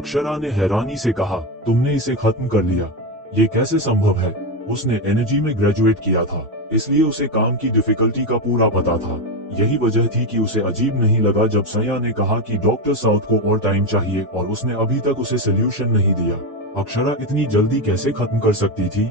अक्षरा ने हैरानी से कहा, तुमने इसे खत्म कर लिया, ये कैसे संभव है? उसने एनर्जी में ग्रेजुएट किया था, इसलिए उसे काम की डिफिकल्टी का पूरा पता था। यही वजह थी कि उसे अजीब नहीं लगा जब सया ने कहा कि डॉक्टर साउथ को और टाइम चाहिए और उसने अभी तक उसे सोल्यूशन नहीं दिया। अक्षरा इतनी जल्दी कैसे खत्म कर सकती थी?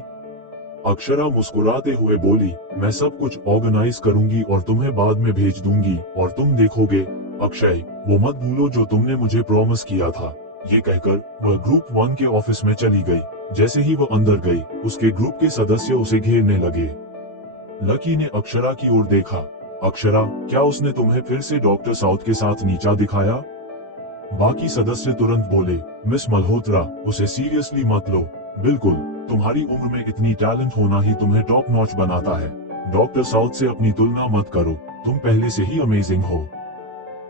अक्षरा मुस्कुराते हुए बोली, मैं सब कुछ ऑर्गेनाइज करूंगी और तुम्हें बाद में भेज दूंगी और तुम देखोगे। अक्षय, वो मत भूलो जो तुमने मुझे प्रॉमिस किया था। ये कहकर वह ग्रुप 1 के ऑफिस में चली गई। जैसे ही वह अंदर गई, उसके ग्रुप के सदस्य उसे घेरने लगे। लकी ने अक्षरा की ओर देखा। अक्षरा, क्या उसने तुम्हें फिर से डॉक्टर साउथ के साथ नीचा दिखाया? बाकी सदस्य तुरंत बोले, मिस मल्होत्रा, उसे सीरियसली मत लो। बिल्कुल, तुम्हारी उम्र में इतनी टैलेंट होना ही तुम्हें टॉप नॉच बनाता है। डॉक्टर साउथ से अपनी तुलना मत करो, तुम पहले से ही अमेजिंग हो।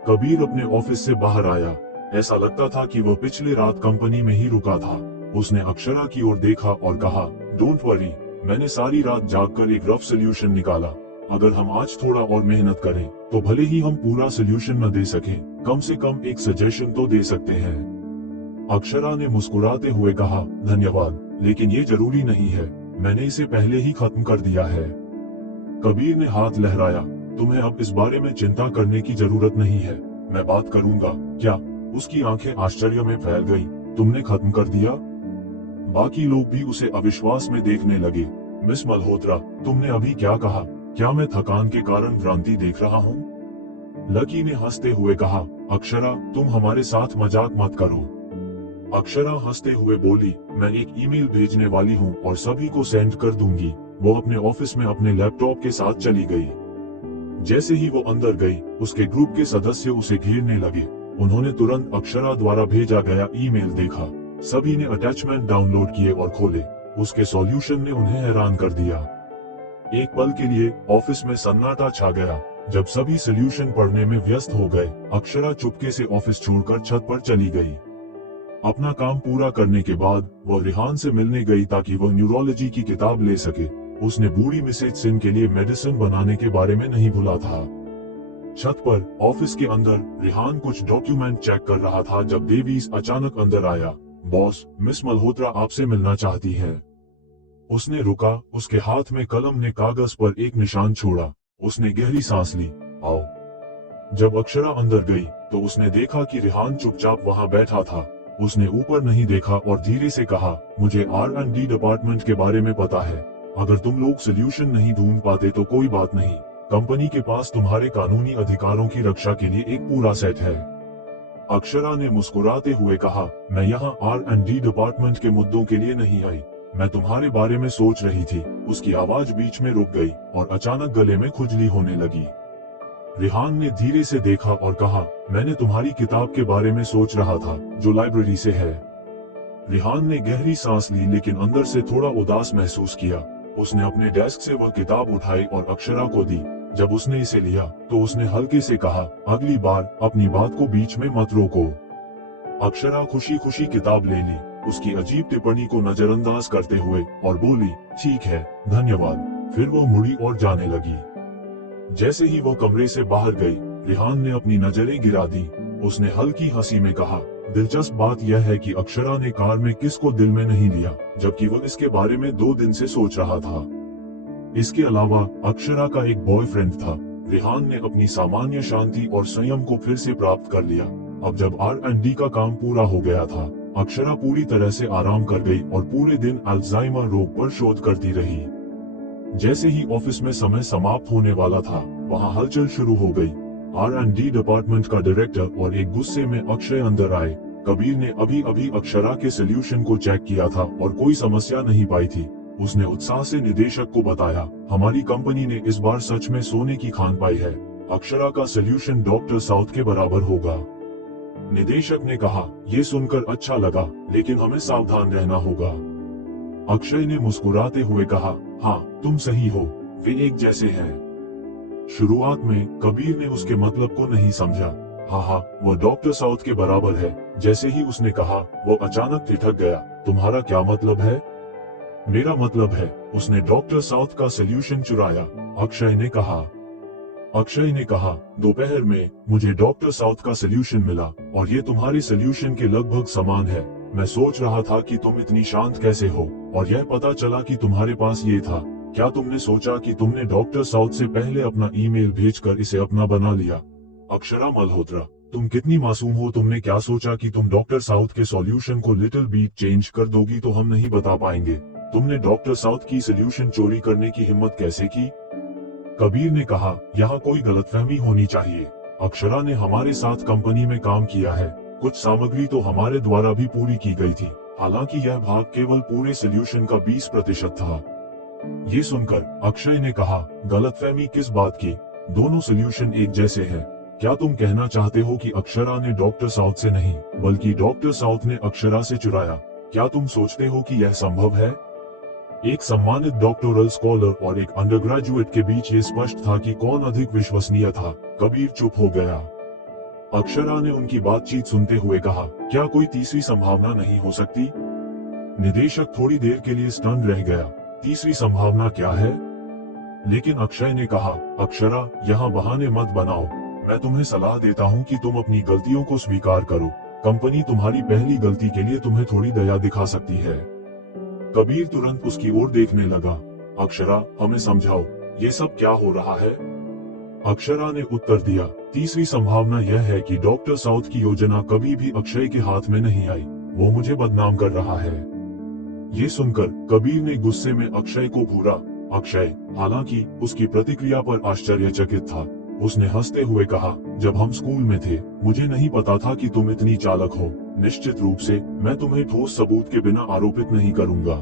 कबीर अपने ऑफिस से बाहर आया। ऐसा लगता था कि वह पिछले रात कंपनी में ही रुका था। उसने अक्षरा की ओर देखा और कहा, डोंट वरी, मैंने सारी रात जागकर एक रफ सोल्यूशन निकाला। अगर हम आज थोड़ा और मेहनत करें, तो भले ही हम पूरा सोल्यूशन न दे सकें, कम से कम एक सजेशन तो दे सकते हैं। अक्षरा ने मुस्कुराते हुए कहा, धन्यवाद, लेकिन ये जरूरी नहीं है, मैंने इसे पहले ही खत्म कर दिया है। कबीर ने हाथ लहराया, तुम्हें अब इस बारे में चिंता करने की जरूरत नहीं है, मैं बात करूंगा। क्या? उसकी आंखें आश्चर्य में फैल गईं, तुमने खत्म कर दिया? बाकी लोग भी उसे अविश्वास में देखने लगे। मिस मल्होत्रा, तुमने अभी क्या कहा? क्या मैं थकान के कारण भ्रांति देख रहा हूँ? लकी ने हंसते हुए कहा, अक्षरा, तुम हमारे साथ मजाक मत करो। अक्षरा हंसते हुए बोली, मैं एक ईमेल भेजने वाली हूँ और सभी को सेंड कर दूंगी। वो अपने ऑफिस में अपने लैपटॉप के साथ चली गई। जैसे ही वो अंदर गई, उसके ग्रुप के सदस्य उसे घेरने लगे। उन्होंने तुरंत अक्षरा द्वारा भेजा गया ईमेल देखा। सभी ने अटैचमेंट डाउनलोड किए और खोले। उसके सॉल्यूशन ने उन्हें हैरान कर दिया। एक पल के लिए ऑफिस में सन्नाटा छा गया। जब सभी सॉल्यूशन पढ़ने में व्यस्त हो गए, अक्षरा चुपके से ऑफिस छोड़कर छत पर चली गई। अपना काम पूरा करने के बाद वह रिहान से मिलने गई ताकि वह न्यूरोलॉजी की किताब ले सके। उसने बूढ़ी मिसेज सिन के लिए मेडिसिन बनाने के बारे में नहीं भूला था। छत पर ऑफिस के अंदर रिहान कुछ डॉक्यूमेंट चेक कर रहा था जब डेविस अचानक अंदर आया। बॉस, मिस मल्होत्रा आपसे मिलना चाहती है। उसने रुका, उसके हाथ में कलम ने कागज पर एक निशान छोड़ा। उसने गहरी सांस ली। आओ। जब अक्षरा अंदर गई तो उसने देखा कि रिहान चुपचाप वहां बैठा था। उसने ऊपर नहीं देखा और धीरे से कहा, मुझे R&D डिपार्टमेंट के बारे में पता है। अगर तुम लोग सोल्यूशन नहीं ढूंढ पाते तो कोई बात नहीं, कंपनी के पास तुम्हारे कानूनी अधिकारों की रक्षा के लिए एक पूरा सेट है। अक्षरा ने मुस्कुराते हुए कहा, मैं यहाँ R&D डिपार्टमेंट के मुद्दों के लिए नहीं आई, मैं तुम्हारे बारे में सोच रही थी। उसकी आवाज बीच में रुक गई और अचानक गले में खुजली होने लगी। रिहान ने धीरे से देखा और कहा, मैंने तुम्हारी किताब के बारे में सोच रहा था जो लाइब्रेरी से है। रिहान ने गहरी सांस ली लेकिन अंदर से थोड़ा उदास महसूस किया। उसने अपने डेस्क से वह किताब उठाई और अक्षरा को दी। जब उसने इसे लिया तो उसने हल्के से कहा, अगली बार अपनी बात को बीच में मत रोको। अक्षरा खुशी खुशी किताब ले ली, उसकी अजीब टिप्पणी को नजरअंदाज करते हुए, और बोली, ठीक है, धन्यवाद। फिर वो मुड़ी और जाने लगी। जैसे ही वो कमरे से बाहर गई, रिहान ने अपनी नजरें गिरा दी। उसने हल्की हंसी में कहा, दिलचस्प बात यह है कि अक्षरा ने कार में किसको दिल में नहीं लिया, जबकि वो इसके बारे में 2 दिन से सोच रहा था। इसके अलावा अक्षरा का एक बॉयफ्रेंड था। रिहान ने अपनी सामान्य शांति और संयम को फिर से प्राप्त कर लिया। अब जब R&D का काम पूरा हो गया था, अक्षरा पूरी तरह से आराम कर गई और पूरे दिन अल्जाइमर रोग पर शोध करती रही। जैसे ही ऑफिस में समय समाप्त होने वाला था, वहां हलचल शुरू हो गई। R&D डिपार्टमेंट का डायरेक्टर और एक गुस्से में अक्षय अंदर आए। कबीर ने अभी अभी अक्षरा के सोल्यूशन को चेक किया था और कोई समस्या नहीं पाई थी। उसने उत्साह से निदेशक को बताया, हमारी कंपनी ने इस बार सच में सोने की खान पाई है। अक्षरा का सोल्यूशन डॉक्टर साउथ के बराबर होगा। निदेशक ने कहा, यह सुनकर अच्छा लगा, लेकिन हमें सावधान रहना होगा। अक्षय ने मुस्कुराते हुए कहा, हाँ, तुम सही हो, वे एक जैसे हैं। शुरुआत में कबीर ने उसके मतलब को नहीं समझा। हाँ, वो डॉक्टर साउथ के बराबर है। जैसे ही उसने कहा, वो अचानक ठिठक गया। तुम्हारा क्या मतलब है? मेरा मतलब है, उसने डॉक्टर साउथ का सोल्यूशन चुराया, अक्षय ने कहा। अक्षय ने कहा, दोपहर में मुझे डॉक्टर साउथ का सोल्यूशन मिला और ये तुम्हारे सोल्यूशन के लगभग समान है। मैं सोच रहा था कि तुम इतनी शांत कैसे हो और यह पता चला कि तुम्हारे पास ये था। क्या तुमने सोचा कि तुमने डॉक्टर साउथ से पहले अपना ईमेल भेजकर इसे अपना बना लिया? अक्षरा मल्होत्रा, तुम कितनी मासूम हो। तुमने क्या सोचा कि तुम डॉक्टर साउथ के सॉल्यूशन को लिटिल बीट चेंज कर दोगी तो हम नहीं बता पाएंगे? तुमने डॉक्टर साउथ की सोल्यूशन चोरी करने की हिम्मत कैसे की? कबीर ने कहा, यहाँ कोई गलतफहमी होनी चाहिए। अक्षरा ने हमारे साथ कंपनी में काम किया है, कुछ सामग्री तो हमारे द्वारा भी पूरी की गई थी। हालांकि यह भाग केवल पूरे सोल्यूशन का 20% था। ये सुनकर अक्षय ने कहा, गलतफहमी किस बात की? दोनों सोल्यूशन एक जैसे हैं। क्या तुम कहना चाहते हो कि अक्षरा ने डॉक्टर साउथ से नहीं बल्कि डॉक्टर साउथ ने अक्षरा से चुराया? क्या तुम सोचते हो कि यह संभव है? एक सम्मानित डॉक्टोरल स्कॉलर और एक अंडरग्रेजुएट के बीच ये स्पष्ट था कि कौन अधिक विश्वसनीय था। कबीर चुप हो गया। अक्षरा ने उनकी बातचीत सुनते हुए कहा, क्या कोई तीसरी संभावना नहीं हो सकती? निदेशक थोड़ी देर के लिए स्टन रह गया। तीसरी संभावना क्या है? लेकिन अक्षय ने कहा, अक्षरा, यहाँ बहाने मत बनाओ। मैं तुम्हें सलाह देता हूँ कि तुम अपनी गलतियों को स्वीकार करो। कंपनी तुम्हारी पहली गलती के लिए तुम्हें थोड़ी दया दिखा सकती है। कबीर तुरंत उसकी ओर देखने लगा। अक्षरा, हमें समझाओ, ये सब क्या हो रहा है? अक्षरा ने उत्तर दिया, तीसरी संभावना यह है कि डॉक्टर साउथ की योजना कभी भी अक्षय के हाथ में नहीं आई। वो मुझे बदनाम कर रहा है। ये सुनकर कबीर ने गुस्से में अक्षय को घूरा। अक्षय, हालांकि उसकी प्रतिक्रिया पर आश्चर्यचकित था। उसने हंसते हुए कहा, जब हम स्कूल में थे मुझे नहीं पता था कि तुम इतनी चालाक हो। निश्चित रूप से मैं तुम्हें ठोस सबूत के बिना आरोपित नहीं करूंगा।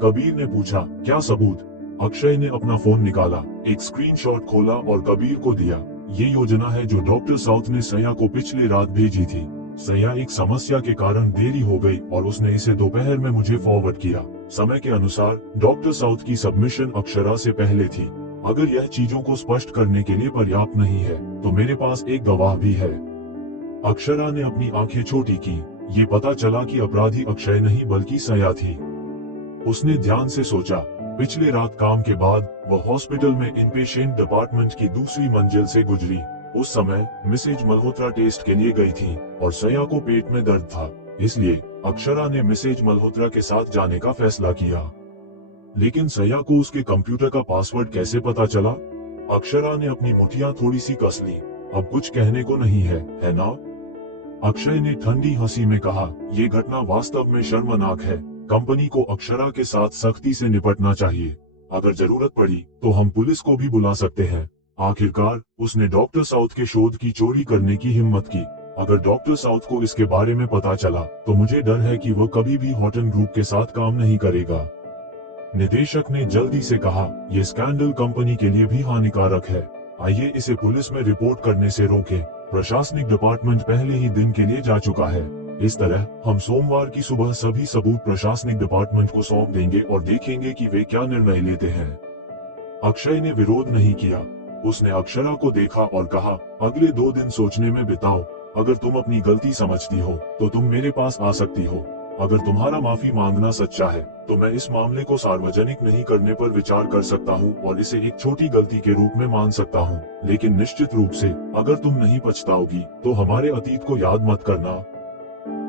कबीर ने पूछा, क्या सबूत? अक्षय ने अपना फोन निकाला, एक स्क्रीनशॉट खोला और कबीर को दिया। ये योजना है जो डॉक्टर साउथ ने सया को पिछली रात भेजी थी। सया एक समस्या के कारण देरी हो गई और उसने इसे दोपहर में मुझे फॉरवर्ड किया। समय के अनुसार डॉक्टर साउथ की सबमिशन अक्षरा से पहले थी। अगर यह चीजों को स्पष्ट करने के लिए पर्याप्त नहीं है तो मेरे पास एक गवाह भी है। अक्षरा ने अपनी आंखें छोटी की। ये पता चला कि अपराधी अक्षय नहीं बल्कि सया थी। उसने ध्यान से सोचा। पिछले रात काम के बाद वह हॉस्पिटल में इनपेशेंट डिपार्टमेंट की दूसरी मंजिल से गुजरी। उस समय मिसेज मल्होत्रा टेस्ट के लिए गई थी और सया को पेट में दर्द था। इसलिए अक्षरा ने मिसेज मल्होत्रा के साथ जाने का फैसला किया। लेकिन सया को उसके कंप्यूटर का पासवर्ड कैसे पता चला? अक्षरा ने अपनी मुठियां थोड़ी सी कस ली। अब कुछ कहने को नहीं है ना? अक्षय ने ठंडी हंसी में कहा, यह घटना वास्तव में शर्मनाक है। कंपनी को अक्षरा के साथ सख्ती से निपटना चाहिए। अगर जरूरत पड़ी तो हम पुलिस को भी बुला सकते हैं। आखिरकार उसने डॉक्टर साउथ के शोध की चोरी करने की हिम्मत की। अगर डॉक्टर साउथ को इसके बारे में पता चला तो मुझे डर है कि वह कभी भी हॉटन ग्रुप के साथ काम नहीं करेगा। निदेशक ने जल्दी से कहा, यह स्कैंडल कंपनी के लिए भी हानिकारक है। आइए इसे पुलिस में रिपोर्ट करने से रोकें। प्रशासनिक डिपार्टमेंट पहले ही दिन के लिए जा चुका है। इस तरह हम सोमवार की सुबह सभी सबूत प्रशासनिक डिपार्टमेंट को सौंप देंगे और देखेंगे कि वे क्या निर्णय लेते हैं। अक्षय ने विरोध नहीं किया। उसने अक्षरा को देखा और कहा, अगले 2 दिन सोचने में बिताओ। अगर तुम अपनी गलती समझती हो तो तुम मेरे पास आ सकती हो। अगर तुम्हारा माफी मांगना सच्चा है तो मैं इस मामले को सार्वजनिक नहीं करने पर विचार कर सकता हूं और इसे एक छोटी गलती के रूप में मान सकता हूं। लेकिन निश्चित रूप से अगर तुम नहीं पछताओगी तो हमारे अतीत को याद मत करना।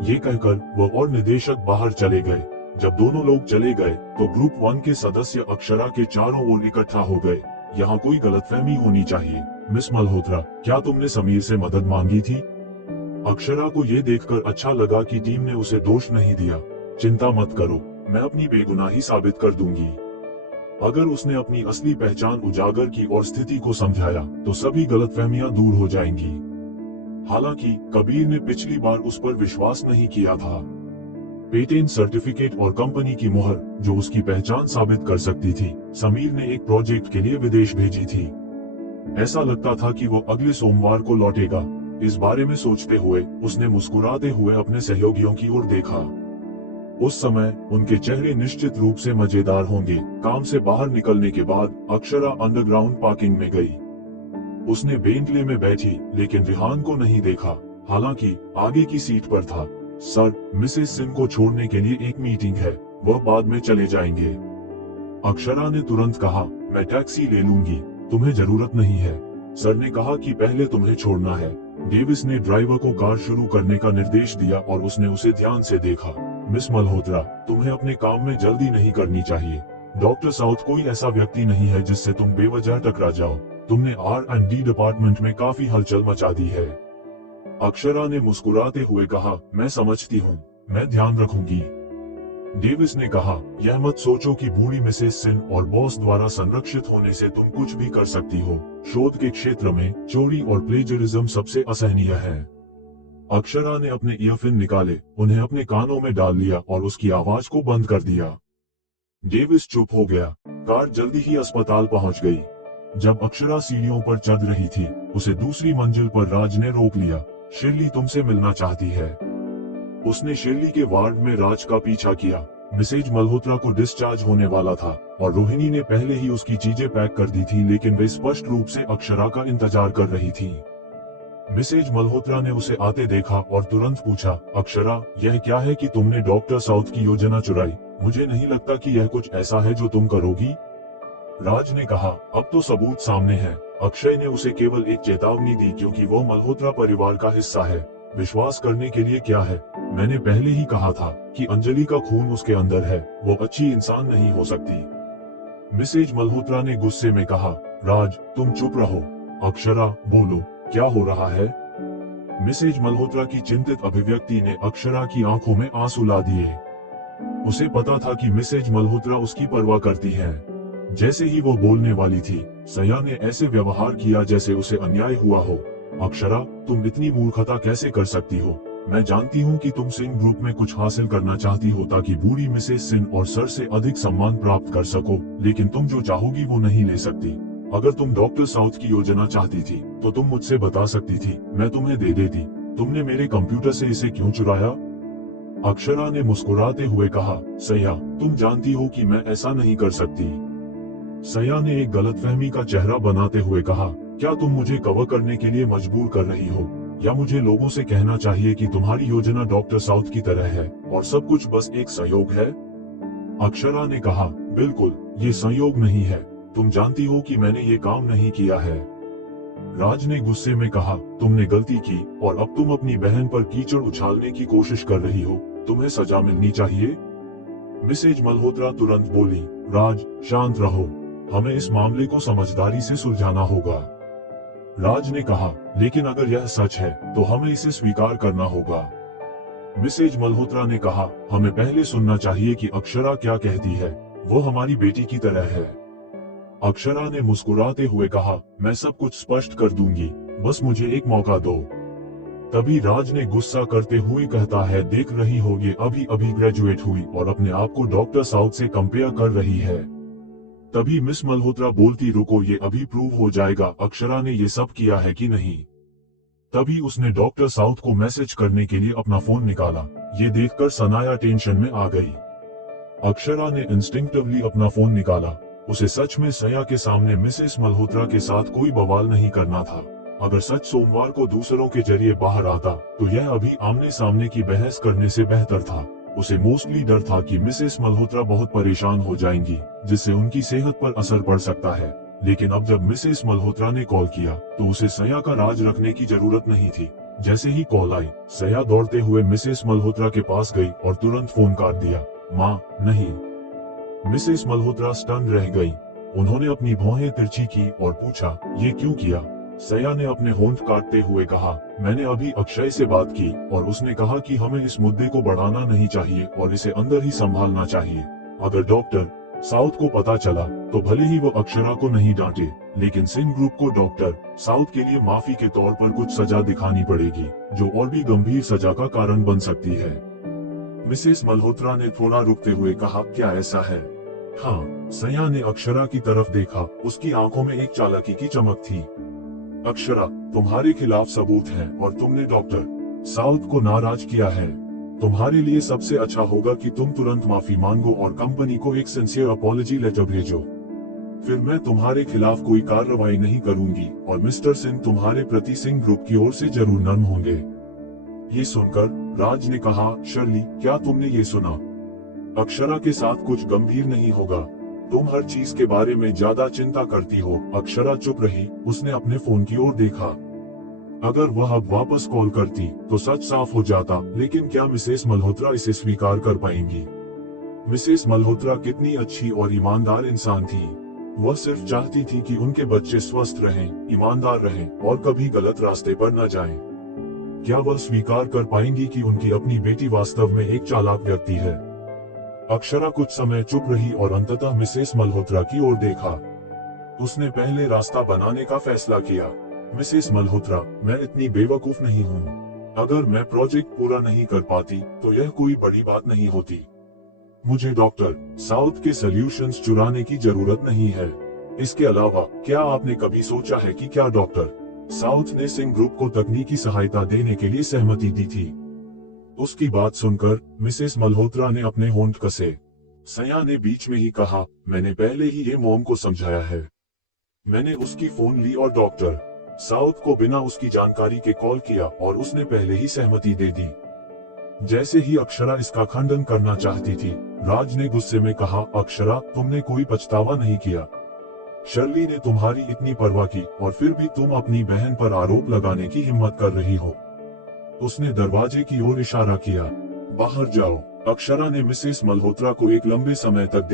ये कहकर वह और निदेशक बाहर चले गए। जब दोनों लोग चले गए तो ग्रुप 1 के सदस्य अक्षरा के चारों ओर इकट्ठा हो गए। यहाँ कोई गलतफहमी होनी चाहिए। मिस मल्होत्रा, क्या तुमने समीर से मदद मांगी थी? अक्षरा को यह देखकर अच्छा लगा कि टीम ने उसे दोष नहीं दिया। चिंता मत करो, मैं अपनी बेगुनाही साबित कर दूंगी। अगर उसने अपनी असली पहचान उजागर की और स्थिति को समझाया तो सभी गलतफहमियां दूर हो जाएंगी। हालांकि कबीर ने पिछली बार उस पर विश्वास नहीं किया था। पेटेंट सर्टिफिकेट और कंपनी की मुहर जो उसकी पहचान साबित कर सकती थी, समीर ने एक प्रोजेक्ट के लिए विदेश भेजी थी। ऐसा लगता था कि वो अगले सोमवार को लौटेगा। इस बारे में सोचते हुए उसने मुस्कुराते हुए अपने सहयोगियों की ओर देखा। उस समय उनके चेहरे निश्चित रूप से मजेदार होंगे। काम से बाहर निकलने के बाद अक्षरा अंडरग्राउंड पार्किंग में गई। उसने बेंटले में बैठी लेकिन विहान को नहीं देखा। हालांकि आगे की सीट पर था। सर, मिसेस सिंह को छोड़ने के लिए एक मीटिंग है, वह बाद में चले जाएंगे। अक्षरा ने तुरंत कहा, मैं टैक्सी ले लूंगी, तुम्हें जरूरत नहीं है। सर ने कहा कि पहले तुम्हें छोड़ना है। डेविस ने ड्राइवर को कार शुरू करने का निर्देश दिया और उसने उसे ध्यान से देखा। मिस मल्होत्रा, तुम्हें अपने काम में जल्दी नहीं करनी चाहिए। डॉक्टर साउथ कोई ऐसा व्यक्ति नहीं है जिससे तुम बेवजह टकरा जाओ। तुमने R&D डिपार्टमेंट में काफी हलचल मचा दी है। अक्षरा ने मुस्कुराते हुए कहा, मैं समझती हूँ, मैं ध्यान रखूंगी। डेविस ने कहा, यह मत सोचो कि बूढ़ी मिसेस सिन और बॉस द्वारा संरक्षित होने से तुम कुछ भी कर सकती हो। शोध के क्षेत्र में चोरी और प्लेजरिज्म सबसे असहनीय है। अक्षरा ने अपने ईयरफोन निकाले, उन्हें अपने कानों में डाल लिया और उसकी आवाज को बंद कर दिया। डेविस चुप हो गया। कार जल्दी ही अस्पताल पहुंच गई। जब अक्षरा सीढ़ियों पर चढ़ रही थी, उसे दूसरी मंजिल पर राज ने रोक लिया। शिरली तुमसे मिलना चाहती है। उसने शिरली के वार्ड में राज का पीछा किया। मिसेज मल्होत्रा को डिस्चार्ज होने वाला था और रोहिणी ने पहले ही उसकी चीजें पैक कर दी थी, लेकिन वे स्पष्ट रूप से अक्षरा का इंतजार कर रही थी। मिसेज मल्होत्रा ने उसे आते देखा और तुरंत पूछा, अक्षरा, यह क्या है कि तुमने डॉक्टर साउथ की योजना चुराई? मुझे नहीं लगता कि यह कुछ ऐसा है जो तुम करोगी। राज ने कहा, अब तो सबूत सामने है। अक्षय ने उसे केवल एक चेतावनी दी क्योंकि वो मल्होत्रा परिवार का हिस्सा है। विश्वास करने के लिए क्या है? मैंने पहले ही कहा था कि अंजलि का खून उसके अंदर है, वो अच्छी इंसान नहीं हो सकती। मिसेज मल्होत्रा ने गुस्से में कहा, राज, तुम चुप रहो। अक्षरा, बोलो, क्या हो रहा है? मिसेज मल्होत्रा की चिंतित अभिव्यक्ति ने अक्षरा की आंखों में आंसू ला दिए। उसे पता था कि मिसेज मल्होत्रा उसकी परवाह करती है। जैसे ही वो बोलने वाली थी, सया ने ऐसे व्यवहार किया जैसे उसे अन्याय हुआ हो। अक्षरा, तुम इतनी मूर्खता कैसे कर सकती हो? मैं जानती हूँ कि तुम सिंह ग्रुप में कुछ हासिल करना चाहती हो ताकि बूढ़ी मिसेस सिंह और सर से अधिक सम्मान प्राप्त कर सको, लेकिन तुम जो चाहोगी वो नहीं ले सकती। अगर तुम डॉक्टर साउथ की योजना चाहती थी तो तुम मुझसे बता सकती थी, मैं तुम्हें दे देती। तुमने मेरे कंप्यूटर से इसे क्यों चुराया? अक्षरा ने मुस्कुराते हुए कहा, सया, तुम जानती हो कि मैं ऐसा नहीं कर सकती। सया ने एक गलतफहमी का चेहरा बनाते हुए कहा, क्या तुम मुझे कवर करने के लिए मजबूर कर रही हो, या मुझे लोगों से कहना चाहिए कि तुम्हारी योजना डॉक्टर साउथ की तरह है और सब कुछ बस एक संयोग है? अक्षरा ने कहा, बिल्कुल, ये संयोग नहीं है। तुम जानती हो कि मैंने ये काम नहीं किया है। राज ने गुस्से में कहा, तुमने गलती की और अब तुम अपनी बहन पर कीचड़ उछालने की कोशिश कर रही हो। तुम्हें सजा मिलनी चाहिए। मिसेज मल्होत्रा तुरंत बोली, राज, शांत रहो। हमें इस मामले को समझदारी से सुलझाना होगा। राज ने कहा, लेकिन अगर यह सच है तो हमें इसे स्वीकार करना होगा। मिसेज मल्होत्रा ने कहा, हमें पहले सुनना चाहिए कि अक्षरा क्या कहती है। वो हमारी बेटी की तरह है। अक्षरा ने मुस्कुराते हुए कहा, मैं सब कुछ स्पष्ट कर दूंगी, बस मुझे एक मौका दो। तभी राज ने गुस्सा करते हुए कहता है, देख रही हो, ये अभी अभी ग्रेजुएट हुई और अपने आप को डॉक्टर साउथ से कंपेयर कर रही है। तभी मिस मल्होत्रा बोलती, रुको, ये अभी प्रूव हो जाएगा अक्षरा ने ये सब किया है कि नहीं। तभी उसने डॉक्टर साउथ को मैसेज करने के लिए अपना फोन निकाला। ये देखकर सनाया टेंशन में आ गई। अक्षरा ने इंस्टिंक्टिवली अपना फोन निकाला। उसे सच में सया के सामने मिसेस मल्होत्रा के साथ कोई बवाल नहीं करना था। अगर सच सोमवार को दूसरों के जरिए बाहर आता तो यह अभी आमने सामने की बहस करने से बेहतर था। उसे मोस्टली डर था कि मिसेस मल्होत्रा बहुत परेशान हो जाएंगी, जिससे उनकी सेहत पर असर पड़ सकता है। लेकिन अब जब मिसेस मल्होत्रा ने कॉल किया तो उसे सया का राज रखने की जरूरत नहीं थी। जैसे ही कॉल आई, सया दौड़ते हुए मिसेस मल्होत्रा के पास गई और तुरंत फोन काट दिया। माँ, नहीं। मिसेस मल्होत्रा स्टन रह गई। उन्होंने अपनी भौहें तिरछी की और पूछा, ये क्यों किया? सया ने अपने होंठ काटते हुए कहा, मैंने अभी अक्षय से बात की और उसने कहा कि हमें इस मुद्दे को बढ़ाना नहीं चाहिए और इसे अंदर ही संभालना चाहिए। अगर डॉक्टर साउथ को पता चला तो भले ही वो अक्षरा को नहीं डांटे, लेकिन सिंह ग्रुप को डॉक्टर साउथ के लिए माफी के तौर पर कुछ सजा दिखानी पड़ेगी, जो और भी गंभीर सजा का कारण बन सकती है। मिसेस मल्होत्रा ने थोड़ा रुकते हुए कहा, क्या ऐसा है? हाँ। सया ने अक्षरा की तरफ देखा। उसकी आंखों में एक चालाकी की चमक थी। अक्षरा, तुम्हारे खिलाफ सबूत है और तुमने डॉक्टर साउथ को नाराज किया है। तुम्हारे लिए सबसे अच्छा होगा कि तुम तुरंत माफी मांगो और कंपनी को एक सिंसियर अपॉलजी लेटर भेजो। फिर मैं तुम्हारे खिलाफ कोई कार्रवाई नहीं करूंगी और मिस्टर सिंह तुम्हारे प्रति सिंह ग्रुप की ओर से जरूर नर्म होंगे। ये सुनकर राज ने कहा, शर्ली, क्या तुमने ये सुना? अक्षरा के साथ कुछ गंभीर नहीं होगा। तुम हर चीज के बारे में ज्यादा चिंता करती हो। अक्षरा चुप रही। उसने अपने फोन की ओर देखा। अगर वह अब वापस कॉल करती तो सच साफ हो जाता, लेकिन क्या मिसेस मल्होत्रा इसे स्वीकार कर पाएंगी? मिसेस मल्होत्रा कितनी अच्छी और ईमानदार इंसान थी। वह सिर्फ चाहती थी कि उनके बच्चे स्वस्थ रहें, ईमानदार रहें और कभी गलत रास्ते पर न जाएं। क्या वह स्वीकार कर पाएंगी कि उनकी अपनी बेटी वास्तव में एक चालाक व्यक्ति है? अक्षरा कुछ समय चुप रही और अंततः मिसेस मल्होत्रा की ओर देखा। उसने पहले रास्ता बनाने का फैसला किया। मिसेस मल्होत्रा, मैं इतनी बेवकूफ नहीं हूँ। अगर मैं प्रोजेक्ट पूरा नहीं कर पाती तो यह कोई बड़ी बात नहीं होती। मुझे डॉक्टर साउथ के सॉल्यूशंस चुराने की जरूरत नहीं है। इसके अलावा क्या आपने कभी सोचा है कि क्या डॉक्टर साउथ ने सिंह ग्रुप को तकनीकी सहायता देने के लिए सहमति दी थी? उसकी बात सुनकर मिसेस मल्होत्रा ने अपने होंठ कसे। सया ने बीच में ही कहा, मैंने पहले ही ये मॉम को समझाया है। मैंने उसकी फोन ली और डॉक्टर साउथ को बिना उसकी जानकारी के कॉल किया और उसने पहले ही सहमति दे दी। जैसे ही अक्षरा इसका खंडन करना चाहती थी, राज ने गुस्से में कहा, अक्षरा, तुमने कोई पछतावा नहीं किया। शर्ली ने तुम्हारी इतनी परवाह की और फिर भी तुम अपनी बहन पर आरोप लगाने की हिम्मत कर रही हो। उसने दरवाजे की ओर इशारा किया। बाहर जाओ। अक्षरा ने मिसेस मल्होत्रा को एक लंबे समय तक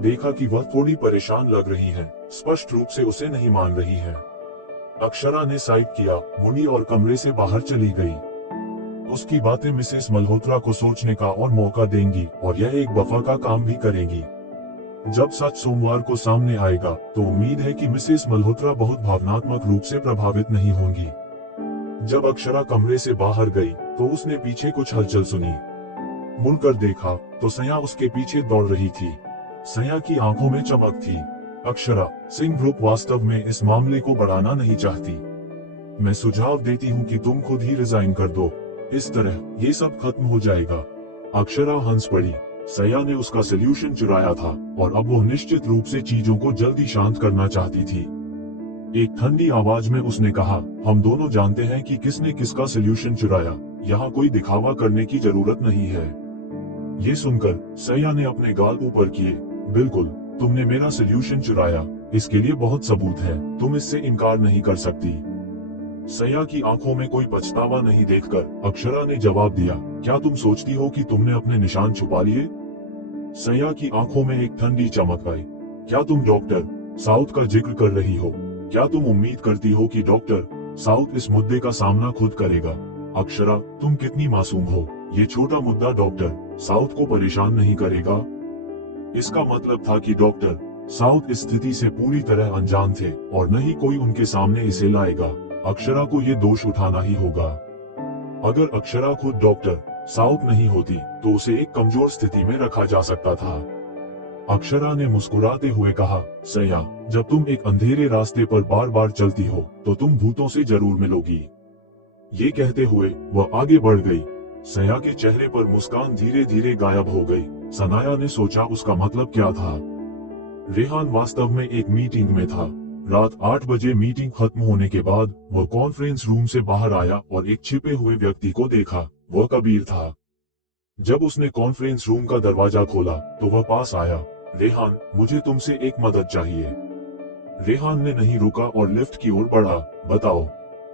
देखा कि वह थोड़ी परेशान लग रही है, स्पष्ट रूप से उसे नहीं मान रही है। अक्षरा ने साइड किया, मुड़ी और कमरे से बाहर चली गई। उसकी बातें मिसेस मल्होत्रा को सोचने का और मौका देंगी और यह एक वफा का काम भी करेगी। जब सच सोमवार को सामने आएगा तो उम्मीद है कि मिसेस मल्होत्रा बहुत भावनात्मक रूप से प्रभावित नहीं होंगी। जब अक्षरा कमरे से बाहर गई तो उसने पीछे कुछ हलचल सुनी। मुड़कर देखा तो सया उसके पीछे दौड़ रही थी। सया की आंखों में चमक थी। अक्षरा, सिंह ग्रुप वास्तव में इस मामले को बढ़ाना नहीं चाहती। मैं सुझाव देती हूँ कि तुम खुद ही रिजाइन कर दो। इस तरह ये सब खत्म हो जाएगा। अक्षरा हंस पड़ी। सया ने उसका सॉल्यूशन चुराया था और अब वो निश्चित रूप से चीजों को जल्दी शांत करना चाहती थी। एक ठंडी आवाज में उसने कहा, हम दोनों जानते हैं कि किसने किसका सॉल्यूशन चुराया। यहाँ कोई दिखावा करने की जरूरत नहीं है। ये सुनकर सया ने अपने गाल ऊपर किए। बिल्कुल, तुमने मेरा सॉल्यूशन चुराया। इसके लिए बहुत सबूत है। तुम इससे इनकार नहीं कर सकती। सया की आंखों में कोई पछतावा नहीं देखकर अक्षरा ने जवाब दिया, क्या तुम सोचती हो कि तुमने अपने निशान छुपा लिए? सया की आंखों में एक ठंडी चमक आई। क्या तुम डॉक्टर साउथ का जिक्र कर रही हो? क्या तुम उम्मीद करती हो कि डॉक्टर साउथ इस मुद्दे का सामना खुद करेगा? अक्षरा, तुम कितनी मासूम हो। ये छोटा मुद्दा डॉक्टर साउथ को परेशान नहीं करेगा। इसका मतलब था कि डॉक्टर साउथ इस स्थिति से पूरी तरह अनजान थे और न ही कोई उनके सामने इसे लाएगा। अक्षरा को ये दोष उठाना ही होगा। अगर अक्षरा खुद डॉक्टर साउथ नहीं होती तो उसे एक कमजोर स्थिति में रखा जा सकता था। अक्षरा ने मुस्कुराते हुए कहा, सया, जब तुम एक अंधेरे रास्ते पर बार बार चलती हो तो तुम भूतों से जरूर मिलोगी। ये कहते हुए वह आगे बढ़ गई। सया के चेहरे पर मुस्कान धीरे धीरे गायब हो गई। सनाया ने सोचा उसका मतलब क्या था। रेहान वास्तव में एक मीटिंग में था। रात 8 बजे मीटिंग खत्म होने के बाद वह कॉन्फ्रेंस रूम से बाहर आया और एक छिपे हुए व्यक्ति को देखा। वह कबीर था। जब उसने कॉन्फ्रेंस रूम का दरवाजा खोला तो वह पास आया। रेहान, मुझे तुमसे एक मदद चाहिए। रेहान ने नहीं रुका और लिफ्ट की ओर बढ़ा। बताओ।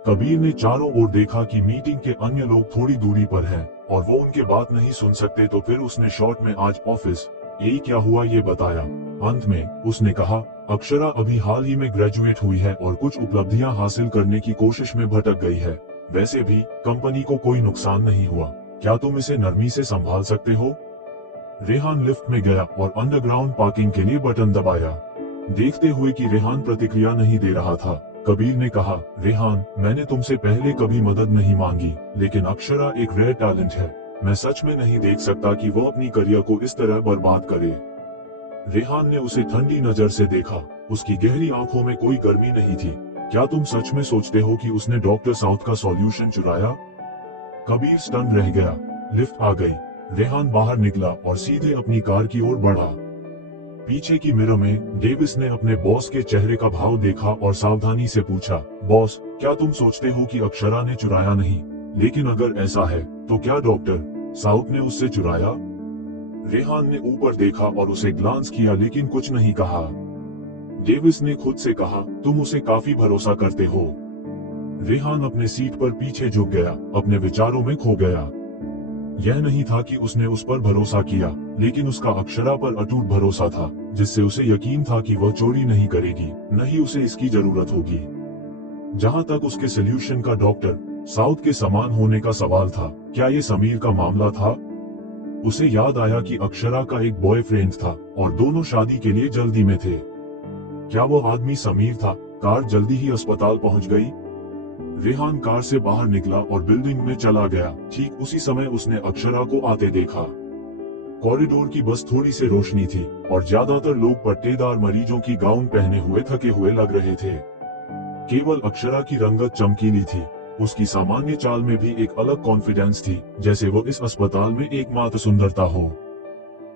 कबीर ने चारों ओर देखा कि मीटिंग के अन्य लोग थोड़ी दूरी पर हैं और वो उनके बात नहीं सुन सकते, तो फिर उसने शॉर्ट में आज ऑफिस यही क्या हुआ ये बताया। अंत में उसने कहा, अक्षरा अभी हाल ही में ग्रेजुएट हुई है और कुछ उपलब्धियां हासिल करने की कोशिश में भटक गई है। वैसे भी कंपनी को कोई नुकसान नहीं हुआ। क्या तुम इसे नरमी से संभाल सकते हो? रेहान लिफ्ट में गया और अंडरग्राउंड पार्किंग के लिए बटन दबाया। देखते हुए कि रेहान प्रतिक्रिया नहीं दे रहा था, कबीर ने कहा, रेहान, मैंने तुमसे पहले कभी मदद नहीं मांगी, लेकिन अक्षरा एक रेयर टैलेंट है। मैं सच में नहीं देख सकता कि वो अपनी करियर को इस तरह बर्बाद करे। रेहान ने उसे ठंडी नजर से देखा। उसकी गहरी आंखों में कोई गर्मी नहीं थी। क्या तुम सच में सोचते हो कि उसने डॉक्टर साउथ का सॉल्यूशन चुराया? कबीर स्टन रह गया। लिफ्ट आ गई। रेहान बाहर निकला और सीधे अपनी कार की ओर बढ़ा। पीछे की मिरर में डेविस ने अपने बॉस के चेहरे का भाव देखा और सावधानी से पूछा, बॉस, क्या तुम सोचते हो कि अक्षरा ने चुराया नहीं? लेकिन अगर ऐसा है तो क्या डॉक्टर साउथ ने उससे चुराया? रेहान ने ऊपर देखा और उसे ग्लांस किया लेकिन कुछ नहीं कहा। डेविस ने खुद से कहा, तुम उसे काफी भरोसा करते हो। रेहान अपने सीट पर पीछे झुक गया, अपने विचारों में खो गया। यह नहीं था कि उसने उस पर भरोसा किया, लेकिन उसका अक्षरा पर अटूट भरोसा था, जिससे उसे यकीन था कि वह चोरी नहीं करेगी, न ही उसे इसकी जरूरत होगी। जहां तक उसके सॉल्यूशन का डॉक्टर साउथ के समान होने का सवाल था, क्या ये समीर का मामला था? उसे याद आया कि अक्षरा का एक बॉयफ्रेंड था और दोनों शादी के लिए जल्दी में थे। क्या वो आदमी समीर था? कार जल्दी ही अस्पताल पहुंच गई। रेहान कार से बाहर निकला और बिल्डिंग में चला गया। ठीक उसी समय उसने अक्षरा को आते देखा। कॉरिडोर की बस थोड़ी सी रोशनी थी और ज्यादातर लोग पट्टेदार मरीजों की गाउन पहने हुए थके हुए लग रहे थे। केवल अक्षरा की रंगत चमकीली थी। उसकी सामान्य चाल में भी एक अलग कॉन्फिडेंस थी, जैसे वो इस अस्पताल में एकमात्र सुंदरता हो।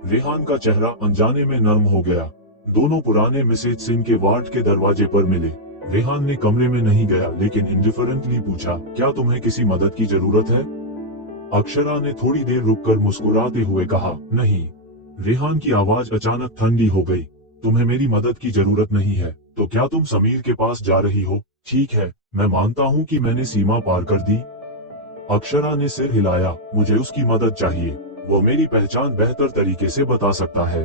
रेहान का चेहरा अनजाने में नर्म हो गया। दोनों पुराने मिसेज सिंह के वार्ड के दरवाजे पर मिले। रेहान ने कमरे में नहीं गया, लेकिन इंडिफरेंटली पूछा, क्या तुम्हें किसी मदद की जरूरत है? अक्षरा ने थोड़ी देर रुककर मुस्कुराते हुए कहा, नहीं। रेहान की आवाज अचानक ठंडी हो गई। तुम्हें मेरी मदद की जरूरत नहीं है, तो क्या तुम समीर के पास जा रही हो? ठीक है, मैं मानता हूँ कि मैंने सीमा पार कर दी। अक्षरा ने सिर हिलाया, मुझे उसकी मदद चाहिए। वो मेरी पहचान बेहतर तरीके से बता सकता है।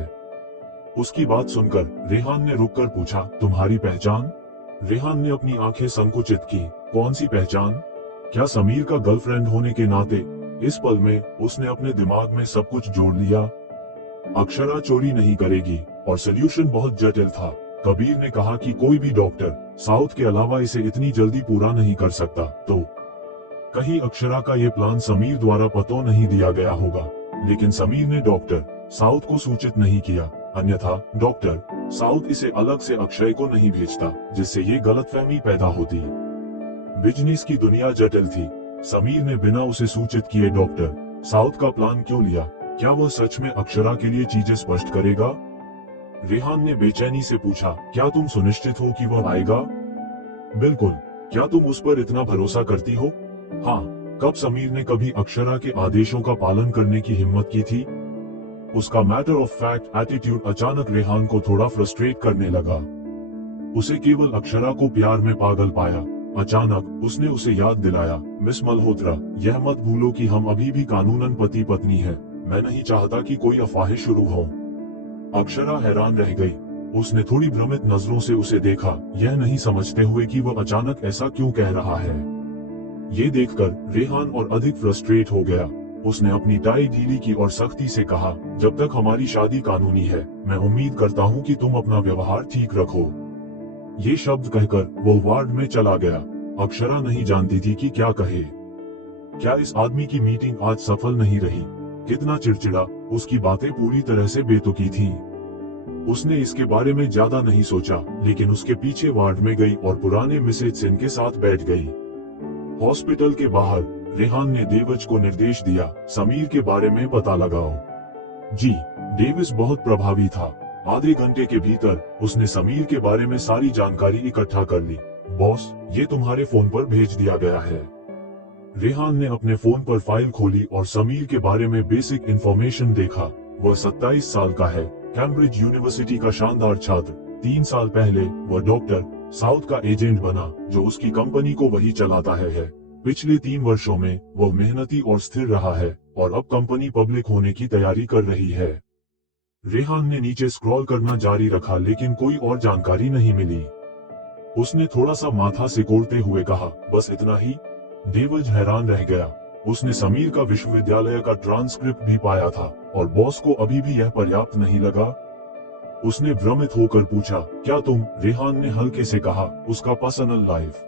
उसकी बात सुनकर रेहान ने रुककर पूछा, तुम्हारी पहचान? रेहान ने अपनी आंखें संकुचित की। कौन सी पहचान? क्या समीर का गर्लफ्रेंड होने के नाते? इस पल में उसने अपने दिमाग में सब कुछ जोड़ लिया। अक्षरा चोरी नहीं करेगी और सॉल्यूशन बहुत जटिल था। कबीर ने कहा कि कोई भी डॉक्टर साउथ के अलावा इसे इतनी जल्दी पूरा नहीं कर सकता। तो कहीं अक्षरा का यह प्लान समीर द्वारा पतो नहीं दिया गया होगा, लेकिन समीर ने डॉक्टर साउथ को सूचित नहीं किया। अन्यथा डॉक्टर साउथ इसे अलग से अक्षय को नहीं भेजता, जिससे ये गलतफहमी पैदा होती। बिजनेस की दुनिया जटिल थी। समीर ने बिना उसे सूचित किए डॉक्टर साउथ का प्लान क्यों लिया? क्या वह सच में अक्षरा के लिए चीजें स्पष्ट करेगा? रेहान ने बेचैनी से पूछा, क्या तुम सुनिश्चित हो कि वह आएगा? बिल्कुल। क्या तुम उस पर इतना भरोसा करती हो? हाँ। कब समीर ने कभी अक्षरा के आदेशों का पालन करने की हिम्मत की थी? उसका मैटर ऑफ फैक्ट एटीट्यूड अचानक रेहान को थोड़ा फ्रस्ट्रेट करने लगा। उसे केवल अक्षरा को प्यार में पागल पाया। अचानक उसने उसे याद दिलाया, मिस मल्होत्रा, यह मत भूलो कि हम अभी भी कानूनन पति पत्नी हैं। मैं नहीं चाहता कि कोई अफवाहें शुरू हो। अक्षरा हैरान रह गई। उसने थोड़ी भ्रमित नजरों से उसे देखा, यह नहीं समझते हुए कि वह अचानक ऐसा क्यों कह रहा है। ये देखकर रेहान और अधिक फ्रस्ट्रेट हो गया। उसने अपनी टाई ढीली की और सख्ती से कहा, जब तक हमारी शादी कानूनी है, मैं उम्मीद करता हूँ कि तुम अपना व्यवहार ठीक रखो। ये शब्द कहकर वो वार्ड में चला गया। अक्षरा नहीं जानती थी कि क्या कहे। क्या इस आदमी की मीटिंग आज सफल नहीं रही? कितना चिड़चिड़ा, उसकी बातें पूरी तरह से बेतुकी थीं। उसने इसके बारे में ज्यादा नहीं सोचा, लेकिन उसके पीछे वार्ड में गई और पुराने मिसेज सिंह के साथ बैठ गई। हॉस्पिटल के बाहर रेहान ने डेविस को निर्देश दिया, समीर के बारे में पता लगाओ। जी। डेविस बहुत प्रभावी था। आधे घंटे के भीतर उसने समीर के बारे में सारी जानकारी इकट्ठा कर ली। बॉस, ये तुम्हारे फोन पर भेज दिया गया है। रेहान ने अपने फोन पर फाइल खोली और समीर के बारे में बेसिक इंफॉर्मेशन देखा। वह 27 साल का है, कैम्ब्रिज यूनिवर्सिटी का शानदार छात्र। 3 साल पहले वह डॉक्टर साउथ का एजेंट बना, जो उसकी कंपनी को वही चलाता है। पिछले 3 वर्षों में वह मेहनती और स्थिर रहा है और अब कंपनी पब्लिक होने की तैयारी कर रही है। रेहान ने नीचे स्क्रॉल करना जारी रखा, लेकिन कोई और जानकारी नहीं मिली। उसने थोड़ा सा माथा सिकोड़ते हुए कहा, बस इतना ही? डेविस हैरान रह गया। उसने समीर का विश्वविद्यालय का ट्रांसक्रिप्ट भी पाया था और बॉस को अभी भी यह पर्याप्त नहीं लगा। उसने भ्रमित होकर पूछा, क्या तुम? रेहान ने हल्के से कहा, उसका पर्सनल लाइफ।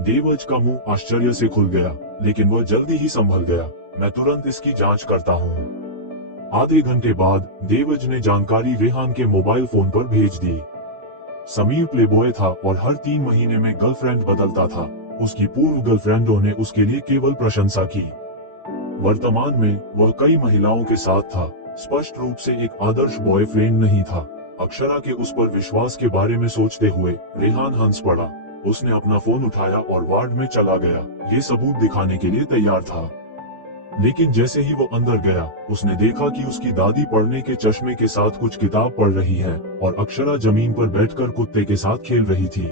डेविस का मुंह आश्चर्य से खुल गया, लेकिन वह जल्दी ही संभल गया। मैं तुरंत इसकी जांच करता हूँ। आधे घंटे बाद डेविस ने जानकारी रेहान के मोबाइल फोन पर भेज दी। समीर प्लेबॉय था और हर 3 महीने में गर्लफ्रेंड बदलता था। उसकी पूर्व गर्लफ्रेंडों ने उसके लिए केवल प्रशंसा की। वर्तमान में वह कई महिलाओं के साथ था। स्पष्ट रूप से एक आदर्श बॉयफ्रेंड नहीं था। अक्षरा के उस पर विश्वास के बारे में सोचते हुए रेहान हंस पड़ा। उसने अपना फोन उठाया और वार्ड में चला गया। ये सबूत दिखाने के लिए तैयार था। लेकिन जैसे ही वो अंदर गया, उसने देखा कि उसकी दादी पढ़ने के चश्मे के साथ कुछ किताब पढ़ रही है और अक्षरा जमीन पर बैठकर कुत्ते के साथ खेल रही थी।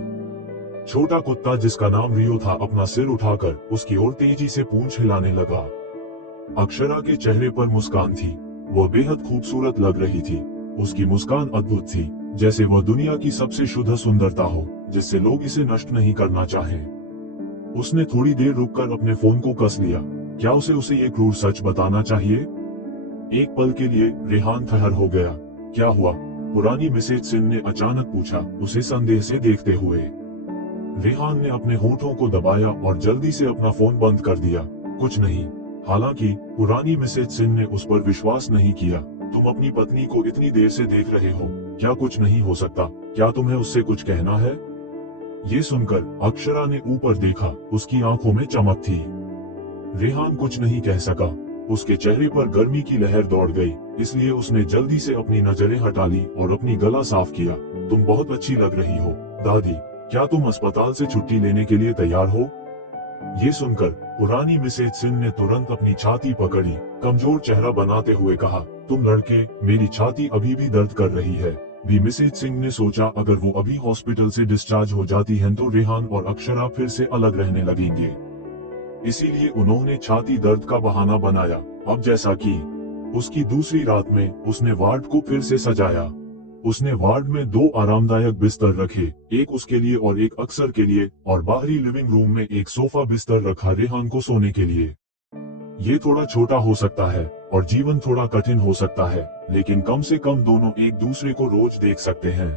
छोटा कुत्ता जिसका नाम रियो था अपना सिर उठाकर उसकी ओर तेजी से पूंछ हिलाने लगा। अक्षरा के चेहरे पर मुस्कान थी। वह बेहद खूबसूरत लग रही थी। उसकी मुस्कान अद्भुत थी, जैसे वह दुनिया की सबसे शुद्ध सुंदरता हो, जिससे लोग इसे नष्ट नहीं करना चाहें। उसने थोड़ी देर रुककर अपने फोन को कस लिया। क्या उसे ये क्रूर सच बताना चाहिए? एक पल के लिए रेहान ठहर हो गया। क्या हुआ? पुरानी मिसेज सिंह ने अचानक पूछा, उसे संदेह से देखते हुए। रेहान ने अपने होठों को दबाया और जल्दी से अपना फोन बंद कर दिया। कुछ नहीं। हालांकि पुरानी मिसेज सिंह ने उस पर विश्वास नहीं किया। तुम अपनी पत्नी को इतनी देर से देख रहे हो, क्या कुछ नहीं हो सकता? क्या तुम्हें उससे कुछ कहना है? ये सुनकर अक्षरा ने ऊपर देखा। उसकी आंखों में चमक थी। रेहान कुछ नहीं कह सका। उसके चेहरे पर गर्मी की लहर दौड़ गई, इसलिए उसने जल्दी से अपनी नजरें हटा ली और अपनी गला साफ किया। तुम बहुत अच्छी लग रही हो दादी। क्या तुम अस्पताल से छुट्टी लेने के लिए तैयार हो? ये सुनकर पुरानी मिसेज सिंह ने तुरंत अपनी छाती पकड़ी, कमजोर चेहरा बनाते हुए कहा, तुम लड़के, मेरी छाती अभी भी दर्द कर रही है। भी मिसेज सिंह ने सोचा अगर वो अभी हॉस्पिटल से डिस्चार्ज हो जाती हैं तो रेहान और अक्षरा फिर से अलग रहने लगेंगे। इसीलिए उन्होंने छाती दर्द का बहाना बनाया। अब जैसा कि उसकी दूसरी रात में उसने वार्ड को फिर से सजाया। उसने वार्ड में 2 आरामदायक बिस्तर रखे, एक उसके लिए और एक अक्सर के लिए, और बाहरी लिविंग रूम में एक सोफा बिस्तर रखा रेहान को सोने के लिए। ये थोड़ा छोटा हो सकता है और जीवन थोड़ा कठिन हो सकता है, लेकिन कम से कम दोनों एक दूसरे को रोज देख सकते हैं।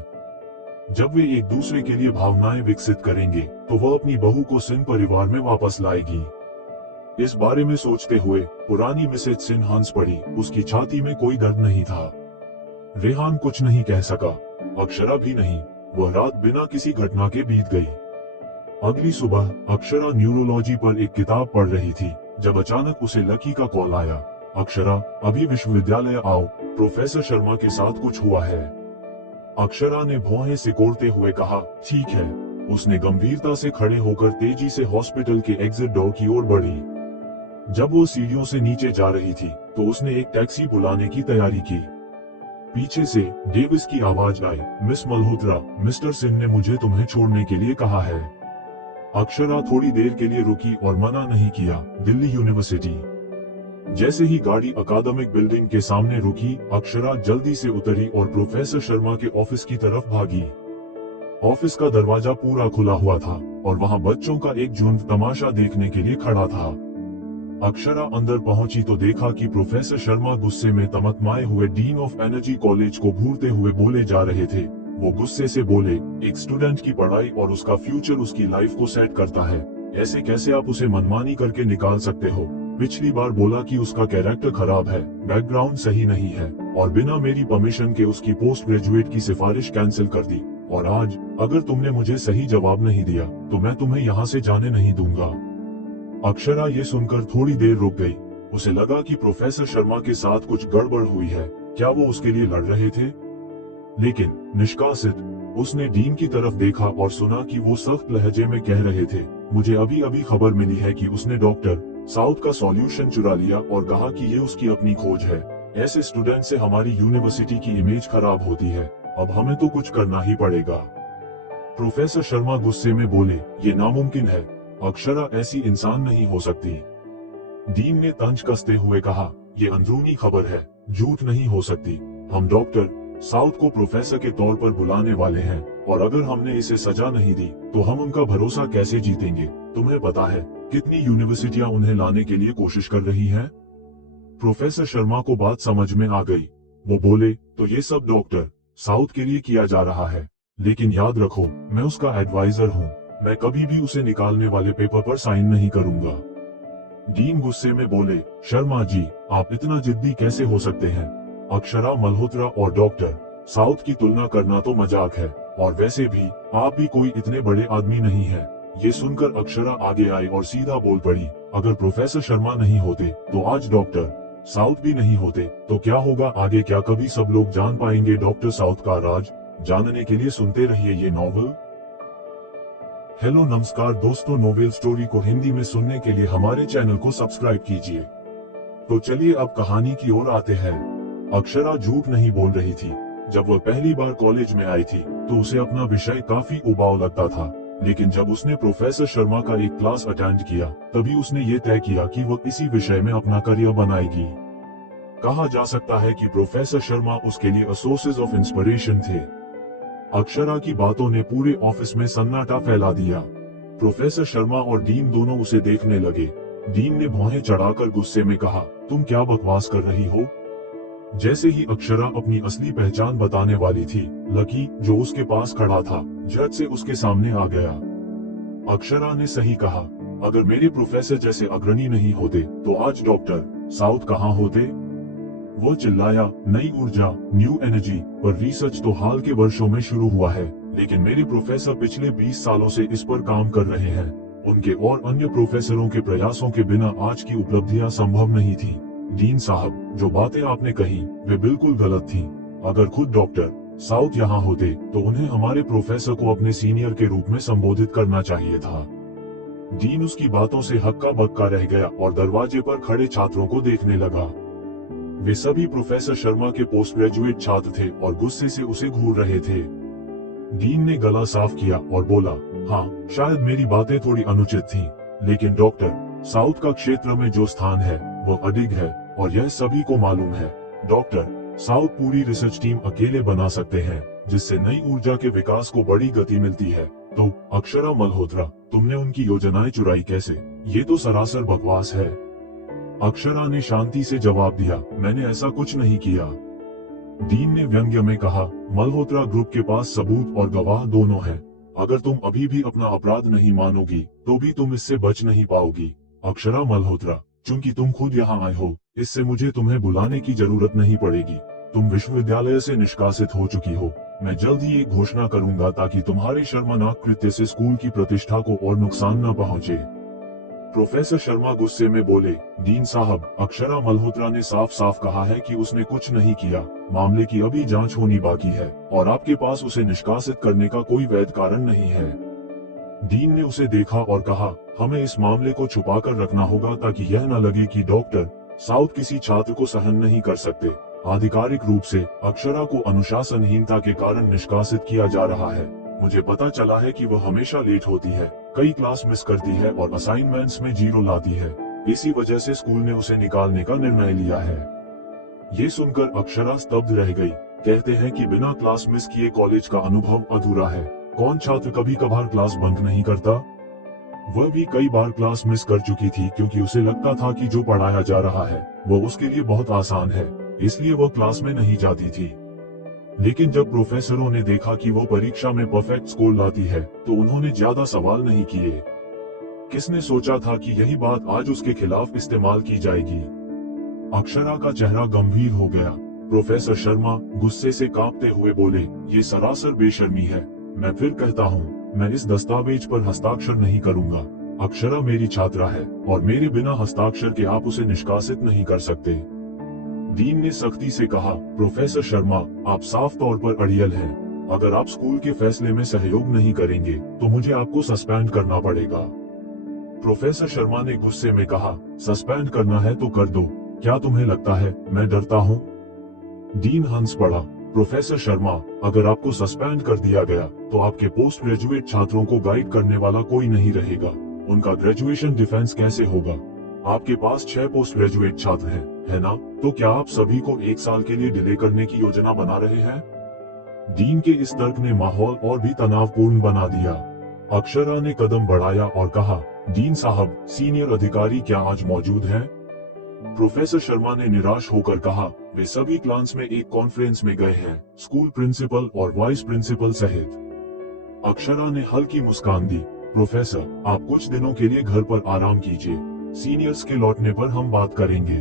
जब वे एक दूसरे के लिए भावनाएं विकसित करेंगे तो वह अपनी बहू को सिंह परिवार में वापस लाएगी। इस बारे में सोचते हुए पुरानी मिसेज सिंह हंस पड़ी। उसकी छाती में कोई दर्द नहीं था। रेहान कुछ नहीं कह सका, अक्षरा भी नहीं। वह रात बिना किसी घटना के बीत गई। अगली सुबह अक्षरा न्यूरोलॉजी पर एक किताब पढ़ रही थी जब अचानक उसे लकी का कॉल आया। अक्षरा, अभी विश्वविद्यालय आओ, प्रोफेसर शर्मा के साथ कुछ हुआ है। अक्षरा ने भौहें सिकोड़ते हुए कहा, ठीक है। उसने गंभीरता से खड़े होकर तेजी से हॉस्पिटल के एग्जिट डोर की ओर बढ़ी। जब वो सीढ़ियों से नीचे जा रही थी तो उसने एक टैक्सी बुलाने की तैयारी की। पीछे से डेविस की आवाज आई, मिस मल्होत्रा, मिस्टर सिंह ने मुझे तुम्हें छोड़ने के लिए कहा है। अक्षरा थोड़ी देर के लिए रुकी और मना नहीं किया। दिल्ली यूनिवर्सिटी। जैसे ही गाड़ी अकादमिक बिल्डिंग के सामने रुकी, अक्षरा जल्दी से उतरी और प्रोफेसर शर्मा के ऑफिस की तरफ भागी। ऑफिस का दरवाजा पूरा खुला हुआ था और वहां बच्चों का एक झुंड तमाशा देखने के लिए खड़ा था। अक्षरा अंदर पहुंची तो देखा कि प्रोफेसर शर्मा गुस्से में तमतमाए हुए डीन ऑफ एनर्जी कॉलेज को घूरते हुए बोले जा रहे थे। वो गुस्से से बोले, एक स्टूडेंट की पढ़ाई और उसका फ्यूचर उसकी लाइफ को सेट करता है। ऐसे कैसे आप उसे मनमानी करके निकाल सकते हो? पिछली बार बोला कि उसका कैरेक्टर खराब है, बैकग्राउंड सही नहीं है, और बिना मेरी परमिशन के उसकी पोस्ट ग्रेजुएट की सिफारिश कैंसिल कर दी। और आज अगर तुमने मुझे सही जवाब नहीं दिया तो मैं तुम्हें यहाँ से जाने नहीं दूंगा। अक्षरा ये सुनकर थोड़ी देर रुक गई। उसे लगा कि प्रोफेसर शर्मा के साथ कुछ गड़बड़ हुई है। क्या वो उसके लिए लड़ रहे थे? लेकिन निष्कासित उसने डीन की तरफ देखा और सुना कि वो सख्त लहजे में कह रहे थे, मुझे अभी अभी खबर मिली है कि उसने डॉक्टर साउथ का सॉल्यूशन चुरा लिया और कहा कि ये उसकी अपनी खोज है। ऐसे स्टूडेंट से हमारी यूनिवर्सिटी की इमेज खराब होती है। अब हमें तो कुछ करना ही पड़ेगा। प्रोफेसर शर्मा गुस्से में बोले, ये नामुमकिन है। अक्षरा ऐसी इंसान नहीं हो सकती। डीन ने तंज कसते हुए कहा, ये अंदरूनी खबर है, झूठ नहीं हो सकती। हम डॉक्टर साउथ को प्रोफेसर के तौर पर बुलाने वाले हैं और अगर हमने इसे सजा नहीं दी तो हम उनका भरोसा कैसे जीतेंगे? तुम्हें पता है कितनी यूनिवर्सिटियां उन्हें लाने के लिए कोशिश कर रही हैं? प्रोफेसर शर्मा को बात समझ में आ गई। वो बोले, तो ये सब डॉक्टर साउथ के लिए किया जा रहा है, लेकिन याद रखो मैं उसका एडवाइजर हूँ। मैं कभी भी उसे निकालने वाले पेपर पर साइन नहीं करूंगा। डीन गुस्से में बोले, शर्मा जी, आप इतना जिद्दी कैसे हो सकते हैं? अक्षरा मल्होत्रा और डॉक्टर साउथ की तुलना करना तो मजाक है, और वैसे भी आप भी कोई इतने बड़े आदमी नहीं है। ये सुनकर अक्षरा आगे आई और सीधा बोल पड़ी, अगर प्रोफेसर शर्मा नहीं होते तो आज डॉक्टर साउथ भी नहीं होते, तो क्या होगा आगे? क्या कभी सब लोग जान पाएंगे डॉक्टर साउथ का राज? जानने के लिए सुनते रहिए ये नॉवल। हेलो नमस्कार दोस्तों, नोवेल स्टोरी को हिंदी में सुनने के लिए हमारे चैनल को सब्सक्राइब कीजिए। तो चलिए अब कहानी की ओर आते हैं। अक्षरा झूठ नहीं बोल रही थी। जब वह पहली बार कॉलेज में आई थी तो उसे अपना विषय काफी उबाऊ लगता था, लेकिन जब उसने प्रोफेसर शर्मा का एक क्लास अटेंड किया तभी उसने ये तय किया कि वह इसी विषय में अपना करियर बनाएगी। कहा जा सकता है कि प्रोफेसर शर्मा उसके लिए सोर्सेज ऑफ इंस्पिरेशन थे। अक्षरा की बातों ने पूरे ऑफिस में सन्नाटा फैला दिया। प्रोफेसर शर्मा और डीन दोनों उसे देखने लगे। डीन ने भौहें चढ़ाकर गुस्से में कहा, तुम क्या बकवास कर रही हो? जैसे ही अक्षरा अपनी असली पहचान बताने वाली थी, लकी जो उसके पास खड़ा था झट से उसके सामने आ गया। अक्षरा ने सही कहा, अगर मेरे प्रोफेसर जैसे अग्रणी नहीं होते तो आज डॉक्टर साउथ कहाँ होते? वो चिल्लाया, नई ऊर्जा, न्यू एनर्जी पर रिसर्च तो हाल के वर्षों में शुरू हुआ है, लेकिन मेरे प्रोफेसर पिछले 20 सालों से इस पर काम कर रहे हैं। उनके और अन्य प्रोफेसरों के प्रयासों के बिना आज की उपलब्धियां संभव नहीं थी। डीन साहब, जो बातें आपने कही वे बिल्कुल गलत थीं। अगर खुद डॉक्टर साउथ यहाँ होते तो उन्हें हमारे प्रोफेसर को अपने सीनियर के रूप में संबोधित करना चाहिए था। डीन उसकी बातों से हक्का बक्का रह गया और दरवाजे पर खड़े छात्रों को देखने लगा। वे सभी प्रोफेसर शर्मा के पोस्ट ग्रेजुएट छात्र थे और गुस्से से उसे घूर रहे थे। डीन ने गला साफ किया और बोला, हाँ, शायद मेरी बातें थोड़ी अनुचित थीं, लेकिन डॉक्टर साउथ का क्षेत्र में जो स्थान है वह अडिग है और यह सभी को मालूम है। डॉक्टर साउथ पूरी रिसर्च टीम अकेले बना सकते हैं, जिससे नई ऊर्जा के विकास को बड़ी गति मिलती है। तो अक्षरा मल्होत्रा, तुमने उनकी योजनाएं चुराई कैसे? ये तो सरासर बकवास है। अक्षरा ने शांति से जवाब दिया, मैंने ऐसा कुछ नहीं किया। डीन ने व्यंग्य में कहा, मल्होत्रा ग्रुप के पास सबूत और गवाह दोनों हैं। अगर तुम अभी भी अपना अपराध नहीं मानोगी तो भी तुम इससे बच नहीं पाओगी। अक्षरा मल्होत्रा, चूंकि तुम खुद यहाँ आए हो, इससे मुझे तुम्हें बुलाने की जरूरत नहीं पड़ेगी। तुम विश्वविद्यालय से निष्कासित हो चुकी हो। मैं जल्द ही एक घोषणा करूंगा ताकि तुम्हारे शर्मनाक कृत्य से स्कूल की प्रतिष्ठा को और नुकसान न पहुंचे। प्रोफेसर शर्मा गुस्से में बोले, डीन साहब, अक्षरा मल्होत्रा ने साफ साफ कहा है कि उसने कुछ नहीं किया। मामले की अभी जांच होनी बाकी है और आपके पास उसे निष्कासित करने का कोई वैध कारण नहीं है। डीन ने उसे देखा और कहा, हमें इस मामले को छुपाकर रखना होगा ताकि यह न लगे कि डॉक्टर साउथ किसी छात्र को सहन नहीं कर सकते। आधिकारिक रूप से अक्षरा को अनुशासनहीनता के कारण निष्कासित किया जा रहा है। मुझे पता चला है कि वह हमेशा लेट होती है, कई क्लास मिस करती है और असाइनमेंट्स में 0 लाती है। इसी वजह से स्कूल ने उसे निकालने का निर्णय लिया है। ये सुनकर अक्षरा स्तब्ध रह गई। कहते हैं कि बिना क्लास मिस किए कॉलेज का अनुभव अधूरा है। कौन छात्र कभी कभार क्लास बंक नहीं करता? वह भी कई बार क्लास मिस कर चुकी थी क्योंकि उसे लगता था कि जो पढ़ाया जा रहा है वो उसके लिए बहुत आसान है, इसलिए वह क्लास में नहीं जाती थी। लेकिन जब प्रोफेसरों ने देखा कि वो परीक्षा में परफेक्ट स्कोर लाती है तो उन्होंने ज्यादा सवाल नहीं किए। किसने सोचा था कि यही बात आज उसके खिलाफ इस्तेमाल की जाएगी? अक्षरा का चेहरा गंभीर हो गया। प्रोफेसर शर्मा गुस्से से कांपते हुए बोले, ये सरासर बेशर्मी है। मैं फिर कहता हूँ, मैं इस दस्तावेज पर हस्ताक्षर नहीं करूंगा। अक्षरा मेरी छात्रा है और मेरे बिना हस्ताक्षर के आप उसे निष्कासित नहीं कर सकते। डीन ने सख्ती से कहा, प्रोफेसर शर्मा, आप साफ तौर पर अड़ियल हैं। अगर आप स्कूल के फैसले में सहयोग नहीं करेंगे तो मुझे आपको सस्पेंड करना पड़ेगा। प्रोफेसर शर्मा ने गुस्से में कहा, सस्पेंड करना है तो कर दो। क्या तुम्हें लगता है मैं डरता हूँ? डीन हंस पड़ा। प्रोफेसर शर्मा, अगर आपको सस्पेंड कर दिया गया तो आपके पोस्ट ग्रेजुएट छात्रों को गाइड करने वाला कोई नहीं रहेगा। उनका ग्रेजुएशन डिफेंस कैसे होगा? आपके पास 6 पोस्ट ग्रेजुएट छात्र हैं, है ना? तो क्या आप सभी को 1 साल के लिए डिले करने की योजना बना रहे हैं? डीन के इस तर्क ने माहौल और भी तनावपूर्ण बना दिया। अक्षरा ने कदम बढ़ाया और कहा, डीन साहब, सीनियर अधिकारी क्या आज मौजूद हैं? प्रोफेसर शर्मा ने निराश होकर कहा, वे सभी क्लास में एक कॉन्फ्रेंस में गए हैं, स्कूल प्रिंसिपल और वाइस प्रिंसिपल सहित। अक्षरा ने हल्की मुस्कान दी। प्रोफेसर, आप कुछ दिनों के लिए घर पर आराम कीजिए। सीनियर्स के लौटने पर हम बात करेंगे।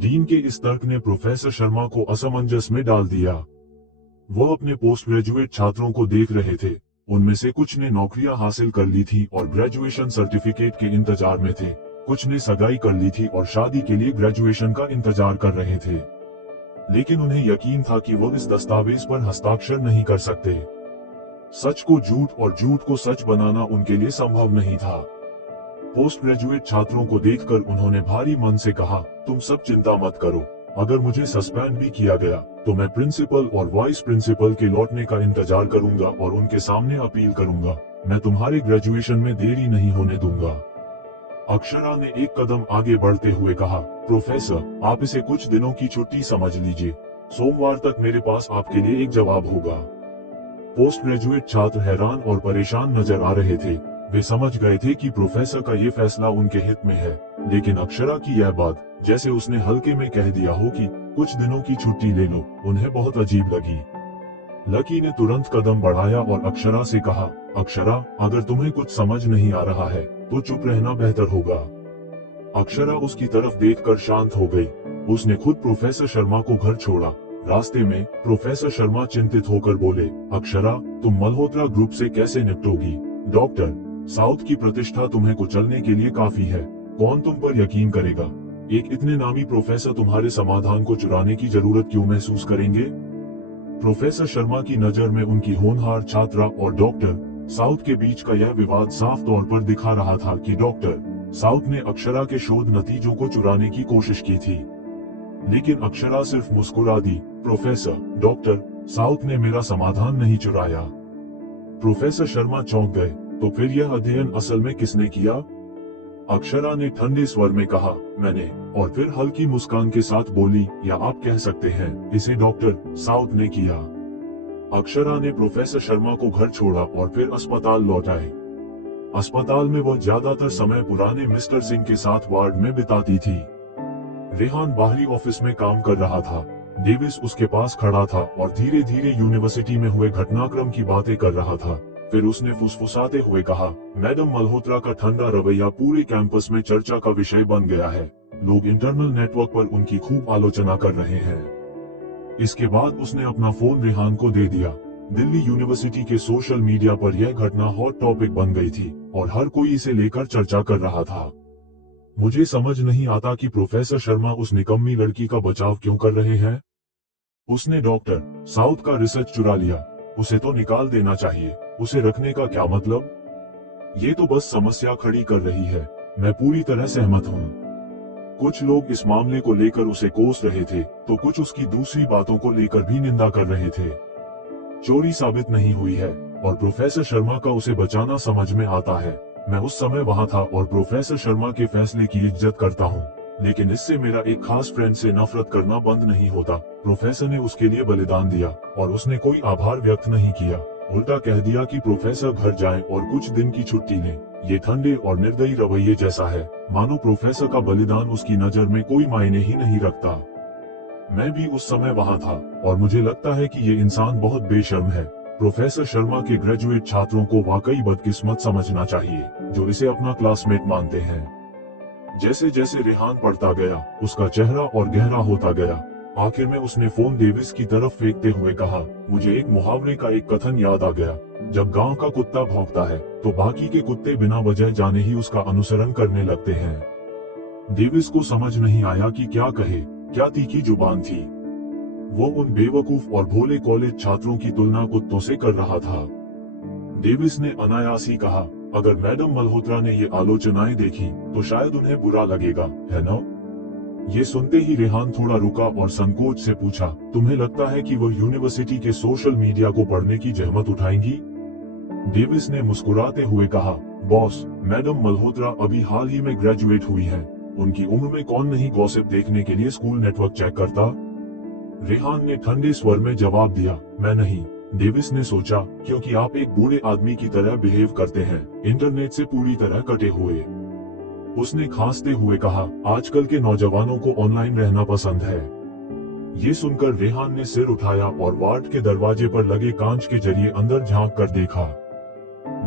डीन के इस तर्क ने प्रोफेसर शर्मा को असमंजस में डाल दिया। वो अपने पोस्ट ग्रेजुएट छात्रों को देख रहे थे। उनमें से कुछ ने नौकरियां हासिल कर ली थी और ग्रेजुएशन सर्टिफिकेट के इंतजार में थे। कुछ ने सगाई कर ली थी और शादी के लिए ग्रेजुएशन का इंतजार कर रहे थे। लेकिन उन्हें यकीन था कि वो इस दस्तावेज पर हस्ताक्षर नहीं कर सकते। सच को झूठ और झूठ को सच बनाना उनके लिए संभव नहीं था। पोस्ट ग्रेजुएट छात्रों को देखकर उन्होंने भारी मन से कहा, तुम सब चिंता मत करो। अगर मुझे सस्पेंड भी किया गया तो मैं प्रिंसिपल और वाइस प्रिंसिपल के लौटने का इंतजार करूंगा और उनके सामने अपील करूंगा। मैं तुम्हारे ग्रेजुएशन में देरी नहीं होने दूंगा। अक्षरा ने एक कदम आगे बढ़ते हुए कहा, प्रोफेसर, आप इसे कुछ दिनों की छुट्टी समझ लीजिए। सोमवार तक मेरे पास आपके लिए एक जवाब होगा। पोस्ट ग्रेजुएट छात्र हैरान और परेशान नजर आ रहे थे। वे समझ गए थे कि प्रोफेसर का ये फैसला उनके हित में है, लेकिन अक्षरा की यह बात, जैसे उसने हल्के में कह दिया हो कि कुछ दिनों की छुट्टी ले लो, उन्हें बहुत अजीब लगी। लकी ने तुरंत कदम बढ़ाया और अक्षरा से कहा, अक्षरा, अगर तुम्हें कुछ समझ नहीं आ रहा है तो चुप रहना बेहतर होगा। अक्षरा उसकी तरफ देखकर शांत हो गई। उसने खुद प्रोफेसर शर्मा को घर छोड़ा। रास्ते में प्रोफेसर शर्मा चिंतित होकर बोले, अक्षरा, तुम मल्होत्रा ग्रुप से कैसे निपटोगी? डॉक्टर साउथ की प्रतिष्ठा तुम्हें कुचलने के लिए काफी है। कौन तुम पर यकीन करेगा? एक इतने नामी प्रोफेसर तुम्हारे समाधान को चुराने की जरूरत क्यों महसूस करेंगे? प्रोफेसर शर्मा की नजर में उनकी होनहार छात्रा और डॉक्टर साउथ के बीच का यह विवाद साफ तौर पर दिखा रहा था कि डॉक्टर साउथ ने अक्षरा के शोध नतीजों को चुराने की कोशिश की थी। लेकिन अक्षरा सिर्फ मुस्कुरा दी। प्रोफेसर, डॉक्टर साउथ ने मेरा समाधान नहीं चुराया। प्रोफेसर शर्मा चौंक गए। तो फिर यह अध्ययन असल में किसने किया? अक्षरा ने ठंडे स्वर में कहा, मैंने। और फिर हल्की मुस्कान के साथ बोली, या आप कह सकते हैं इसे डॉक्टर साउथ ने किया। अक्षरा ने प्रोफेसर शर्मा को घर छोड़ा और फिर अस्पताल लौट आए। अस्पताल में वह ज्यादातर समय पुराने मिस्टर सिंह के साथ वार्ड में बिताती थी। रेहान बाहरी ऑफिस में काम कर रहा था। डेविस उसके पास खड़ा था और धीरे धीरे यूनिवर्सिटी में हुए घटनाक्रम की बातें कर रहा था। फिर उसने फुसफुसाते हुए कहा, मैडम मल्होत्रा का ठंडा रवैया पूरे कैंपस में चर्चा का विषय बन गया है। लोग इंटरनल नेटवर्क पर उनकी खूब आलोचना कर रहे हैं। इसके बाद उसने अपना फोन रेहान को दे दिया। दिल्ली यूनिवर्सिटी के सोशल मीडिया पर यह घटना हॉट टॉपिक बन गई थी और हर कोई इसे लेकर चर्चा कर रहा था। मुझे समझ नहीं आता कि प्रोफेसर शर्मा उस निकम्मी लड़की का बचाव क्यों कर रहे हैं। उसने डॉक्टर साउथ का रिसर्च चुरा लिया, उसे तो निकाल देना चाहिए। उसे रखने का क्या मतलब? ये तो बस समस्या खड़ी कर रही है। मैं पूरी तरह सहमत हूँ। कुछ लोग इस मामले को लेकर उसे कोस रहे थे, तो कुछ उसकी दूसरी बातों को लेकर भी निंदा कर रहे थे। चोरी साबित नहीं हुई है और प्रोफेसर शर्मा का उसे बचाना समझ में आता है। मैं उस समय वहां था और प्रोफेसर शर्मा के फैसले की इज्जत करता हूं, लेकिन इससे मेरा एक खास फ्रेंड से नफरत करना बंद नहीं होता। प्रोफेसर ने उसके लिए बलिदान दिया और उसने कोई आभार व्यक्त नहीं किया। उल्टा कह दिया कि प्रोफेसर घर जाएं और कुछ दिन की छुट्टी लें। ये ठंडे और निर्दयी रवैये जैसा है, मानो प्रोफेसर का बलिदान उसकी नजर में कोई मायने ही नहीं रखता। मैं भी उस समय वहां था और मुझे लगता है कि ये इंसान बहुत बेशर्म है। प्रोफेसर शर्मा के ग्रेजुएट छात्रों को वाकई बदकिस्मत समझना चाहिए जो इसे अपना क्लासमेट मानते हैं। जैसे जैसे रेहान पढ़ता गया, उसका चेहरा और गहरा होता गया। आखिर में उसने फोन डेविस की तरफ फेंकते हुए कहा, मुझे एक मुहावरे का एक कथन याद आ गया, जब गांव का कुत्ता भौंकता है तो बाकी के कुत्ते बिना वजह जाने ही उसका अनुसरण करने लगते हैं। डेविस को समझ नहीं आया कि क्या कहे। क्या तीखी जुबान थी। वो उन बेवकूफ और भोले कॉलेज छात्रों की तुलना कुत्तों से कर रहा था। डेविस ने अनायास ही कहा, अगर मैडम मल्होत्रा ने ये आलोचनाएं देखी तो शायद उन्हें बुरा लगेगा, है ना? ये सुनते ही रेहान थोड़ा रुका और संकोच से पूछा, तुम्हें लगता है कि वो यूनिवर्सिटी के सोशल मीडिया को पढ़ने की जहमत उठाएंगी? डेविस ने मुस्कुराते हुए कहा, बॉस, मैडम मल्होत्रा अभी हाल ही में ग्रेजुएट हुई हैं। उनकी उम्र में कौन नहीं गॉसिप देखने के लिए स्कूल नेटवर्क चेक करता? रेहान ने ठंडे स्वर में जवाब दिया, मैं नहीं। डेविस ने सोचा, क्योंकि आप एक बूढ़े आदमी की तरह बिहेव करते हैं, इंटरनेट से पूरी तरह कटे हुए। उसने खांसते हुए कहा, आजकल के नौजवानों को ऑनलाइन रहना पसंद है। ये सुनकर रेहान ने सिर उठाया और वार्ड के दरवाजे पर लगे कांच के जरिए अंदर झांक कर देखा।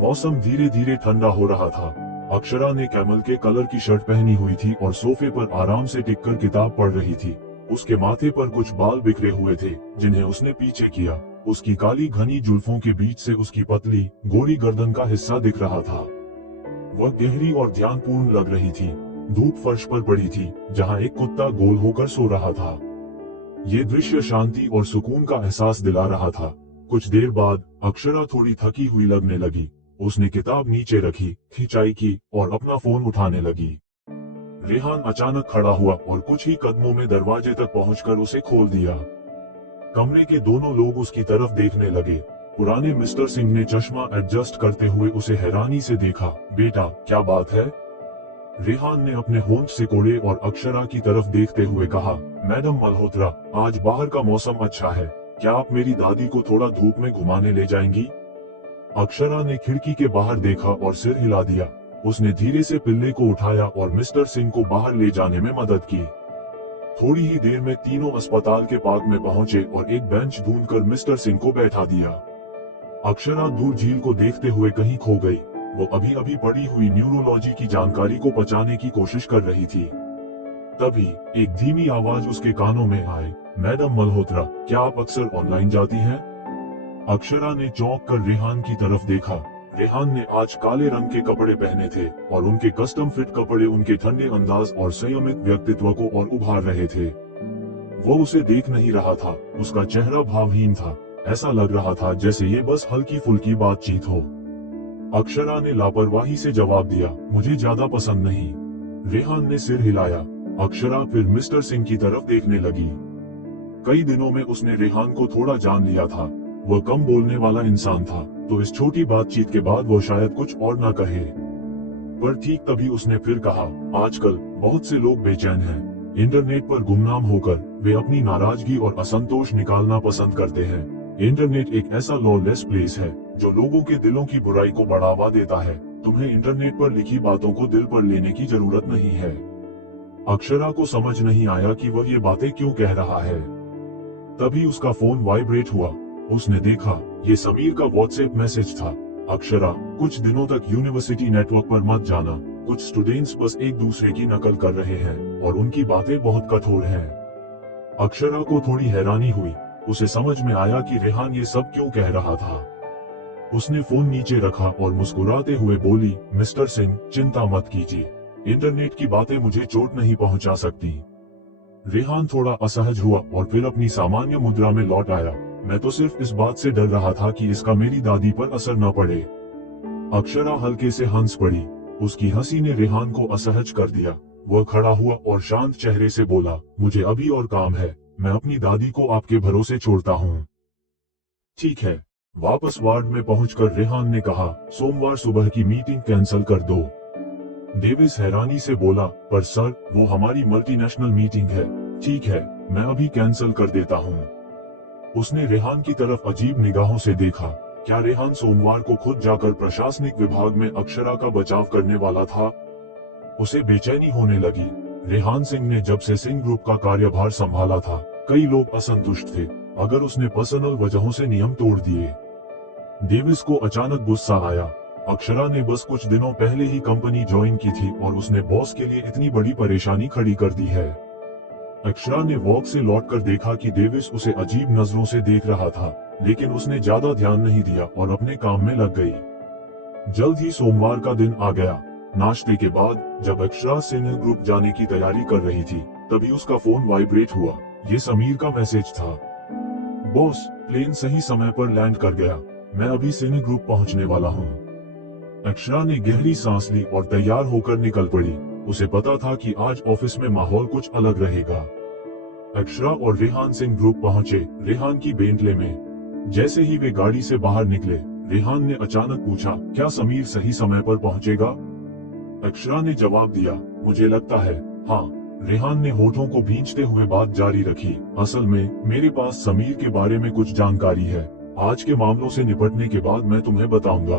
मौसम धीरे धीरे ठंडा हो रहा था। अक्षरा ने कैमल के कलर की शर्ट पहनी हुई थी और सोफे पर आराम से टिककर किताब पढ़ रही थी। उसके माथे पर कुछ बाल बिखरे हुए थे जिन्हें उसने पीछे किया। उसकी काली घनी जुल्फों के बीच से उसकी पतली गोरी गर्दन का हिस्सा दिख रहा था। वह गहरी और ध्यानपूर्ण लग रही थी। धूप फर्श पर पड़ी थी जहां एक कुत्ता गोल होकर सो रहा था। ये दृश्य शांति और सुकून का एहसास दिला रहा था। कुछ देर बाद अक्षरा थोड़ी थकी हुई लगने लगी। उसने किताब नीचे रखी, खिंचाई की और अपना फोन उठाने लगी। रेहान अचानक खड़ा हुआ और कुछ ही कदमों में दरवाजे तक पहुंचकर उसे खोल दिया। कमरे के दोनों लोग उसकी तरफ देखने लगे। पुराने मिस्टर सिंह ने चश्मा एडजस्ट करते हुए उसे हैरानी से देखा। बेटा, क्या बात है? रेहान ने अपने होंठ सिकोड़े और अक्षरा की तरफ देखते हुए कहा, मैडम मल्होत्रा, आज बाहर का मौसम अच्छा है, क्या आप मेरी दादी को थोड़ा धूप में घुमाने ले जाएंगी? अक्षरा ने खिड़की के बाहर देखा और सिर हिला दिया। उसने धीरे से पिल्ले को उठाया और मिस्टर सिंह को बाहर ले जाने में मदद की। थोड़ी ही देर में तीनों अस्पताल के पार्क में पहुंचे और एक बेंच ढूंढकर मिस्टर सिंह को बैठा दिया। अक्षरा दूर झील को देखते हुए कहीं खो गई। वो अभी अभी पढ़ी हुई न्यूरोलॉजी की जानकारी को पचाने की कोशिश कर रही थी। तभी एक धीमी आवाज उसके कानों में आई, मैडम मल्होत्रा, क्या आप अक्सर ऑनलाइन जाती हैं? अक्षरा ने चौंक कर रेहान की तरफ देखा। रेहान ने आज काले रंग के कपड़े पहने थे और उनके कस्टम फिट कपड़े उनके ठंडे अंदाज और संयमित व्यक्तित्व को और उभार रहे थे। वो उसे देख नहीं रहा था, उसका चेहरा भावहीन था। ऐसा लग रहा था जैसे ये बस हल्की फुल्की बातचीत हो। अक्षरा ने लापरवाही से जवाब दिया, मुझे ज्यादा पसंद नहीं। रेहान ने सिर हिलाया। अक्षरा फिर मिस्टर सिंह की तरफ देखने लगी। कई दिनों में उसने रेहान को थोड़ा जान लिया था। वह कम बोलने वाला इंसान था, तो इस छोटी बातचीत के बाद वो शायद कुछ और ना कहे। पर ठीक तभी उसने फिर कहा, आजकल बहुत से लोग बेचैन हैं। इंटरनेट पर गुमनाम होकर वे अपनी नाराजगी और असंतोष निकालना पसंद करते हैं। इंटरनेट एक ऐसा लॉलेस प्लेस है जो लोगों के दिलों की बुराई को बढ़ावा देता है। तुम्हें इंटरनेट पर लिखी बातों को दिल पर लेने की जरूरत नहीं है। अक्षरा को समझ नहीं आया कि वह ये बातें क्यों कह रहा है। तभी उसका फोन वाइब्रेट हुआ। उसने देखा, ये समीर का व्हाट्सएप मैसेज था। अक्षरा, कुछ दिनों तक यूनिवर्सिटी नेटवर्क पर मत जाना। कुछ स्टूडेंट्स बस एक दूसरे की नकल कर रहे हैं और उनकी बातें बहुत कठोर हैं। अक्षरा को थोड़ी हैरानी हुई। उसे समझ में आया कि रेहान ये सब क्यों कह रहा था। उसने फोन नीचे रखा और मुस्कुराते हुए बोली, मिस्टर सिंह, चिंता मत कीजिए। इंटरनेट की बातें मुझे चोट नहीं पहुंचा सकती। रेहान थोड़ा असहज हुआ और फिर अपनी सामान्य मुद्रा में लौट आया। मैं तो सिर्फ इस बात से डर रहा था कि इसका मेरी दादी पर असर न पड़े। अक्षरा हल्के से हंस पड़ी। उसकी हंसी ने रेहान को असहज कर दिया। वह खड़ा हुआ और शांत चेहरे से बोला, मुझे अभी और काम है, मैं अपनी दादी को आपके भरोसे छोड़ता हूँ। ठीक है। वापस वार्ड में पहुंचकर रेहान ने कहा, सोमवार सुबह की मीटिंग कैंसिल कर दो। डेविस हैरानी से बोला, पर सर, वो हमारी मल्टीनेशनल मीटिंग है। ठीक है, मैं अभी कैंसिल कर देता हूँ। उसने रेहान की तरफ अजीब निगाहों से देखा। क्या रेहान सोमवार को खुद जाकर प्रशासनिक विभाग में अक्षरा का बचाव करने वाला था? उसे बेचैनी होने लगी। रेहान सिंह ने जब से सिंह ग्रुप का कार्यभार संभाला था, कई लोग असंतुष्ट थे। अगर उसने पर्सनल वजहों से नियम तोड़ दिए। डेविस को अचानक गुस्सा आया। अक्षरा ने बस कुछ दिनों पहले ही कंपनी ज्वाइन की थी और उसने बॉस के लिए इतनी बड़ी परेशानी खड़ी कर दी है। अक्षरा ने वॉक से लौटकर देखा कि डेविस उसे अजीब नजरों से देख रहा था, लेकिन उसने ज्यादा ध्यान नहीं दिया और अपने काम में लग गई। जल्द ही सोमवार का दिन आ गया। नाश्ते के बाद जब अक्षरा सिंह ग्रुप जाने की तैयारी कर रही थी, तभी उसका फोन वाइब्रेट हुआ। ये समीर का मैसेज था। बॉस, प्लेन सही समय पर लैंड कर गया। मैं अभी सिंह ग्रुप पहुंचने वाला हूँ। अक्षरा ने गहरी सांस ली और तैयार होकर निकल पड़ी। उसे पता था कि आज ऑफिस में माहौल कुछ अलग रहेगा। अक्षरा और रेहान सिंह ग्रुप पहुंचे, रेहान की बेंटले में। जैसे ही वे गाड़ी से बाहर निकले, रेहान ने अचानक पूछा, क्या समीर सही समय पर पहुंचेगा? अक्षरा ने जवाब दिया, मुझे लगता है, हाँ। रेहान ने होठों को भींचते हुए बात जारी रखी, असल में मेरे पास समीर के बारे में कुछ जानकारी है। आज के मामलों से निपटने के बाद मैं तुम्हें बताऊंगा।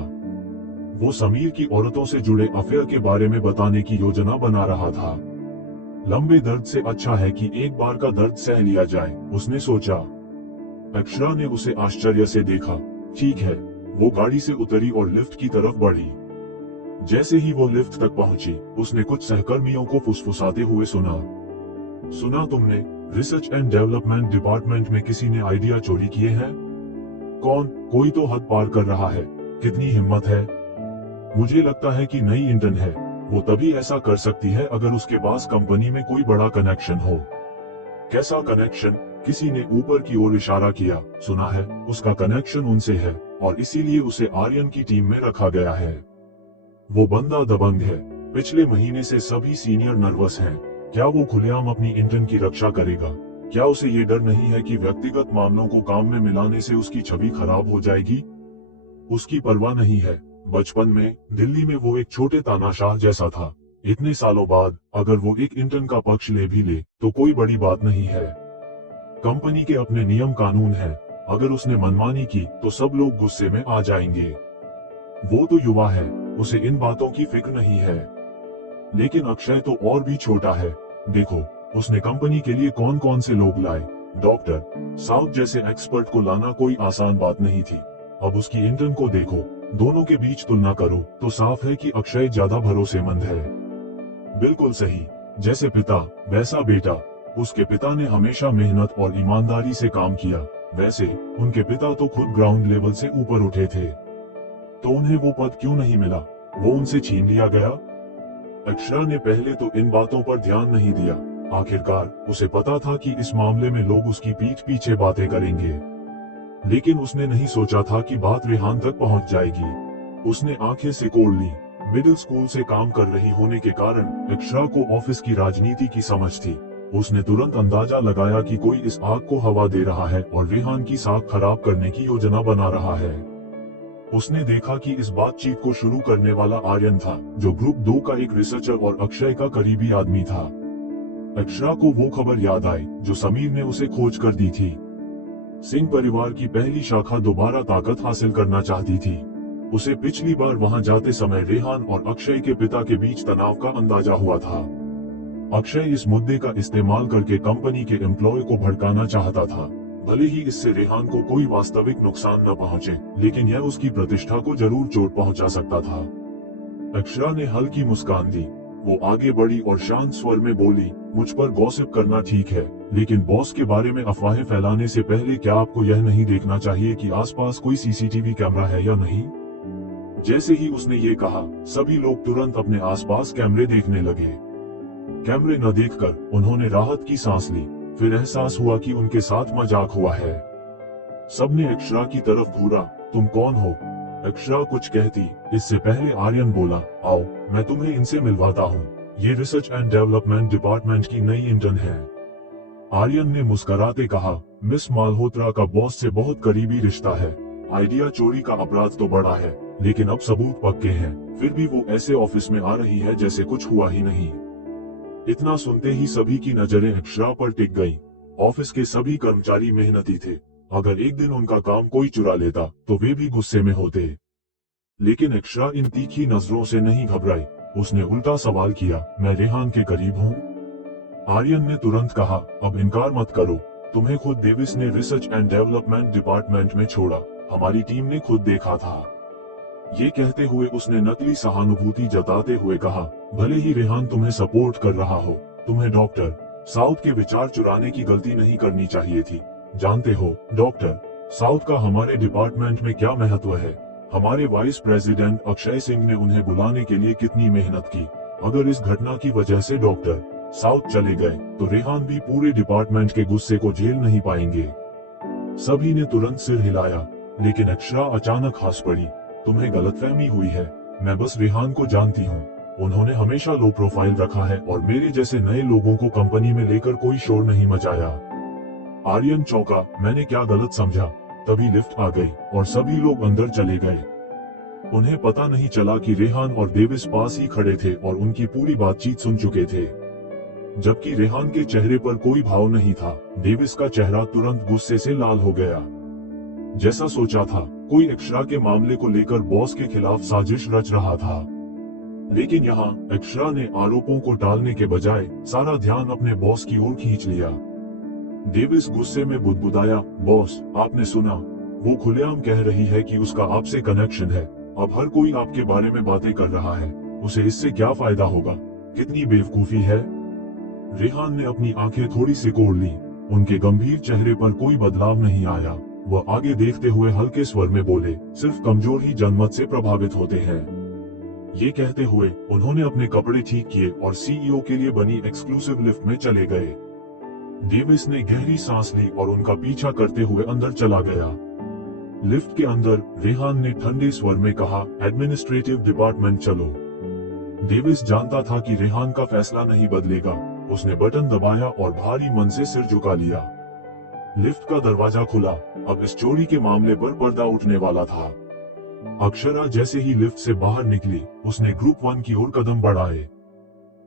वो समीर की औरतों से जुड़े अफेयर के बारे में बताने की योजना बना रहा था। लंबे दर्द से अच्छा है कि एक बार का दर्द सह लिया जाए, उसने सोचा। अक्षरा ने उसे आश्चर्य से देखा। ठीक है। वो गाड़ी से उतरी और लिफ्ट की तरफ बढ़ी। जैसे ही वो लिफ्ट तक पहुंची, उसने कुछ सहकर्मियों को फुसफुसाते हुए सुना तुमने रिसर्च एंड डेवलपमेंट डिपार्टमेंट में किसी ने आइडिया चोरी किए हैं? कौन? कोई तो हद पार कर रहा है। कितनी हिम्मत है। मुझे लगता है कि नई इंटर्न है। वो तभी ऐसा कर सकती है अगर उसके पास कंपनी में कोई बड़ा कनेक्शन हो। कैसा कनेक्शन? किसी ने ऊपर की ओर इशारा किया। सुना है, उसका कनेक्शन उनसे है और इसीलिए उसे आर्यन की टीम में रखा गया है। वो बंदा दबंग है। पिछले महीने से सभी सीनियर नर्वस हैं। क्या वो खुलेआम अपनी इंटर्न की रक्षा करेगा? क्या उसे ये डर नहीं है कि व्यक्तिगत मामलों को काम में मिलाने से उसकी छवि खराब हो जाएगी? उसकी परवाह नहीं है। बचपन में दिल्ली में वो एक छोटे तानाशाह जैसा था। इतने सालों बाद अगर वो एक इंटर्न का पक्ष ले भी ले तो कोई बड़ी बात नहीं है। कंपनी के अपने नियम कानून हैं। अगर उसने मनमानी की तो सब लोग गुस्से में आ जाएंगे। वो तो युवा है, उसे इन बातों की फिक्र नहीं है। लेकिन अक्षय तो और भी छोटा है। देखो, उसने कंपनी के लिए कौन कौन से लोग लाए। डॉक्टर साउथ जैसे एक्सपर्ट को लाना कोई आसान बात नहीं थी। अब उसकी इंटर्न को देखो, दोनों के बीच तुलना करो तो साफ है कि अक्षय ज्यादा भरोसेमंद है। बिल्कुल सही, जैसे पिता वैसा बेटा। उसके पिता ने हमेशा मेहनत और ईमानदारी से काम किया, वैसे उनके पिता तो खुद ग्राउंड लेवल से ऊपर उठे थे। तो उन्हें वो पद क्यों नहीं मिला? वो उनसे छीन लिया गया? अक्षरा ने पहले तो इन बातों पर ध्यान नहीं दिया। आखिरकार उसे पता था कि इस मामले में लोग उसकी पीठ पीछे बातें करेंगे, लेकिन उसने नहीं सोचा था कि बात रेहान तक पहुंच जाएगी। उसने आंखें सिकोड़ ली। मिडिल स्कूल से काम कर रही होने के कारण अक्षरा को ऑफिस की राजनीति की समझ थी। उसने तुरंत अंदाजा लगाया कि कोई इस आग को हवा दे रहा है और रेहान की साख खराब करने की योजना बना रहा है। उसने देखा कि इस बातचीत को शुरू करने वाला आर्यन था, जो ग्रुप 2 का एक रिसर्चर और अक्षय का करीबी आदमी था। अक्षरा को वो खबर याद आई जो समीर ने उसे खोज कर दी थी। सिंह परिवार की पहली शाखा दोबारा ताकत हासिल करना चाहती थी। उसे पिछली बार वहां जाते समय रेहान और अक्षय के पिता के बीच तनाव का अंदाजा हुआ था। अक्षय इस मुद्दे का इस्तेमाल करके कंपनी के एम्प्लॉय को भड़काना चाहता था। भले ही इससे रेहान को कोई वास्तविक नुकसान न पहुंचे, लेकिन यह उसकी प्रतिष्ठा को जरूर चोट पहुंचा सकता था। अक्षरा ने हल्की मुस्कान दी। वो आगे बढ़ी और शांत स्वर में बोली, मुझ पर गॉसिप करना ठीक है, लेकिन बॉस के बारे में अफवाहें फैलाने से पहले क्या आपको यह नहीं देखना चाहिए कि आसपास कोई सीसीटीवी कैमरा है या नहीं? जैसे ही उसने ये कहा, सभी लोग तुरंत अपने आसपास कैमरे देखने लगे। कैमरे न देखकर उन्होंने राहत की सांस ली। फिर एहसास हुआ कि उनके साथ मजाक हुआ है। सबने अक्षरा की तरफ घूरा। तुम कौन हो? अक्षरा कुछ कहती, इससे पहले आर्यन बोला, आओ मैं तुम्हें इनसे मिलवाता हूँ। ये रिसर्च एंड डेवलपमेंट डिपार्टमेंट की नई इंटर्न है। आर्यन ने मुस्कुराते कहा, मिस मालहोत्रा का बॉस से बहुत करीबी रिश्ता है। आइडिया चोरी का अपराध तो बड़ा है, लेकिन अब सबूत पक्के हैं। फिर भी वो ऐसे ऑफिस में आ रही है जैसे कुछ हुआ ही नहीं। इतना सुनते ही सभी की नजरें अक्षरा पर टिक गई। ऑफिस के सभी कर्मचारी मेहनती थे। अगर एक दिन उनका काम कोई चुरा लेता तो वे भी गुस्से में होते। लेकिन अक्षरा इन तीखी नजरों से नहीं घबराई। उसने उल्टा सवाल किया, मैं रेहान के करीब हूँ? आर्यन ने तुरंत कहा, अब इनकार मत करो। तुम्हें खुद डेविस ने रिसर्च एंड डेवलपमेंट डिपार्टमेंट में छोड़ा। हमारी टीम ने खुद देखा था। ये कहते हुए उसने नकली सहानुभूति जताते हुए कहा, भले ही रेहान तुम्हें सपोर्ट कर रहा हो, तुम्हें डॉक्टर साउथ के विचार चुराने की गलती नहीं करनी चाहिए थी। जानते हो डॉक्टर साउथ का हमारे डिपार्टमेंट में क्या महत्व है? हमारे वाइस प्रेसिडेंट अक्षय सिंह ने उन्हें बुलाने के लिए कितनी मेहनत की। अगर इस घटना की वजह से डॉक्टर साउथ चले गए तो रेहान भी पूरे डिपार्टमेंट के गुस्से को झेल नहीं पाएंगे। सभी ने तुरंत सिर हिलाया, लेकिन अक्षरा अचानक हंस पड़ी। तुम्हें गलतफहमी हुई है। मैं बस रेहान को जानती हूँ। उन्होंने हमेशा लो प्रोफाइल रखा है और मेरे जैसे नए लोगों को कंपनी में लेकर कोई शोर नहीं मचाया। आर्यन चौंका, मैंने क्या गलत समझा? तभी लिफ्ट आ गई और सभी लोग अंदर चले गए। उन्हें पता नहीं चला कि रेहान और डेविस पास ही खड़े थे और उनकी पूरी बातचीत सुन चुके थे। जबकि रेहान के चेहरे पर कोई भाव नहीं था, डेविस का चेहरा तुरंत गुस्से से लाल हो गया। जैसा सोचा था, कोई अक्षरा के मामले को लेकर बॉस के खिलाफ साजिश रच रहा था। लेकिन यहाँ अक्षरा ने आरोपों को टालने के बजाय सारा ध्यान अपने बॉस की ओर खींच लिया। डेविस गुस्से में बुदबुदाया, बॉस आपने सुना? वो खुलेआम कह रही है कि उसका आपसे कनेक्शन है। अब हर कोई आपके बारे में बातें कर रहा है। उसे इससे क्या फायदा होगा? कितनी बेवकूफी है। रेहान ने अपनी आंखें थोड़ी सिकोड़ ली। उनके गंभीर चेहरे पर कोई बदलाव नहीं आया। वह आगे देखते हुए हल्के स्वर में बोले, सिर्फ कमजोर ही जनमत से प्रभावित होते हैं। ये कहते हुए उन्होंने अपने कपड़े ठीक किए और सीईओ के लिए बनी एक्सक्लूसिव लिफ्ट में चले गए। डेविस ने गहरी सांस ली और उनका पीछा करते हुए अंदर चला गया। लिफ्ट के अंदर रेहान ने ठंडे स्वर में कहा, एडमिनिस्ट्रेटिव डिपार्टमेंट चलो। डेविस जानता था कि रेहान का फैसला नहीं बदलेगा। उसने बटन दबाया और भारी मन से सिर झुका लिया। लिफ्ट का दरवाजा खुला। अब इस चोरी के मामले पर पर्दा उठने वाला था। अक्षरा जैसे ही लिफ्ट से बाहर निकली, उसने ग्रुप 1 की ओर कदम बढ़ाए।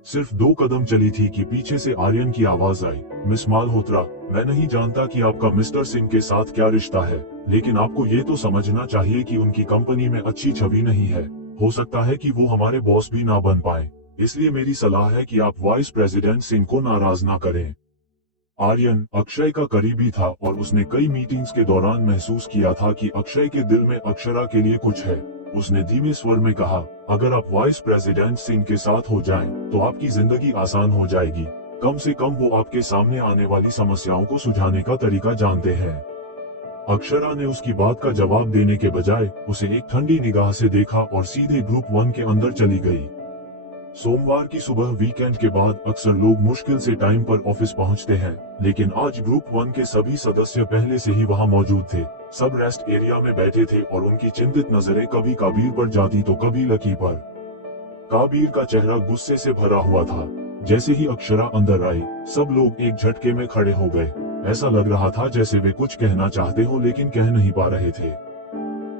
सिर्फ 2 कदम चली थी कि पीछे से आर्यन की आवाज आई, मिस मालहोत्रा, मैं नहीं जानता कि आपका मिस्टर सिंह के साथ क्या रिश्ता है, लेकिन आपको ये तो समझना चाहिए कि उनकी कंपनी में अच्छी छवि नहीं है। हो सकता है कि वो हमारे बॉस भी ना बन पाए, इसलिए मेरी सलाह है कि आप वाइस प्रेसिडेंट सिंह को नाराज ना करें। आर्यन अक्षय का करीबी था और उसने कई मीटिंग्स के दौरान महसूस किया था कि अक्षय के दिल में अक्षरा के लिए कुछ है। उसने धीमे स्वर में कहा, अगर आप वाइस प्रेसिडेंट सिंह के साथ हो जाएं, तो आपकी जिंदगी आसान हो जाएगी। कम से कम वो आपके सामने आने वाली समस्याओं को सुलझाने का तरीका जानते हैं। अक्षरा ने उसकी बात का जवाब देने के बजाय उसे एक ठंडी निगाह से देखा और सीधे ग्रुप 1 के अंदर चली गई। सोमवार की सुबह वीकेंड के बाद अक्सर लोग मुश्किल से टाइम पर ऑफिस पहुंचते हैं, लेकिन आज ग्रुप 1 के सभी सदस्य पहले से ही वहां मौजूद थे। सब रेस्ट एरिया में बैठे थे और उनकी चिंतित नजरें कभी काबीर पर जाती तो कभी लकी पर। काबीर का चेहरा गुस्से से भरा हुआ था। जैसे ही अक्षरा अंदर आई, सब लोग एक झटके में खड़े हो गए। ऐसा लग रहा था जैसे वे कुछ कहना चाहते हो लेकिन कह नहीं पा रहे थे।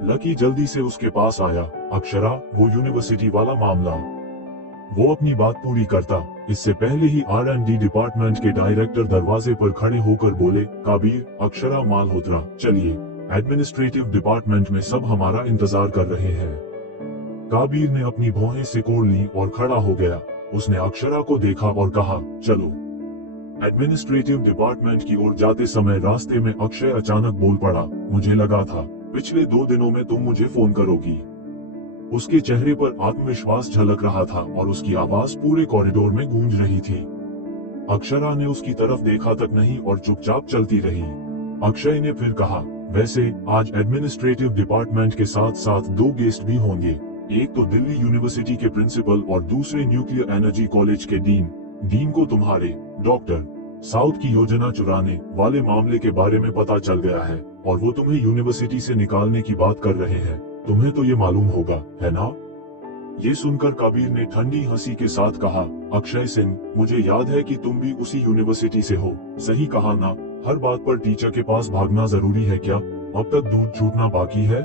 लकी जल्दी से उसके पास आया, अक्षरा, वो यूनिवर्सिटी वाला मामला। वो अपनी बात पूरी करता, इससे पहले ही R&D डिपार्टमेंट के डायरेक्टर दरवाजे पर खड़े होकर बोले, काबीर, अक्षरा मालहोत्रा, चलिए, एडमिनिस्ट्रेटिव डिपार्टमेंट में सब हमारा इंतजार कर रहे हैं। काबीर ने अपनी भौहें सिकोड़ ली और खड़ा हो गया। उसने अक्षरा को देखा और कहा, चलो। एडमिनिस्ट्रेटिव डिपार्टमेंट की ओर जाते समय रास्ते में अक्षय अचानक बोल पड़ा, मुझे लगा था पिछले 2 दिनों में तुम मुझे फोन करोगी। उसके चेहरे पर आत्मविश्वास झलक रहा था और उसकी आवाज पूरे कॉरिडोर में गूंज रही थी। अक्षरा ने उसकी तरफ देखा तक नहीं और चुपचाप चलती रही। अक्षय ने फिर कहा, वैसे आज एडमिनिस्ट्रेटिव डिपार्टमेंट के साथ साथ 2 गेस्ट भी होंगे। एक तो दिल्ली यूनिवर्सिटी के प्रिंसिपल और दूसरे न्यूक्लियर एनर्जी कॉलेज के डीन। डीन को तुम्हारे डॉक्टर साउथ की योजना चुराने वाले मामले के बारे में पता चल गया है और वो तुम्हें यूनिवर्सिटी से निकालने की बात कर रहे हैं। तुम्हें तो ये मालूम होगा, है ना? ये सुनकर काबीर ने ठंडी हंसी के साथ कहा, अक्षय सिंह, मुझे याद है कि तुम भी उसी यूनिवर्सिटी से हो। सही कहा ना? हर बात पर टीचर के पास भागना जरूरी है क्या? अब तक दूध छूटना बाकी है?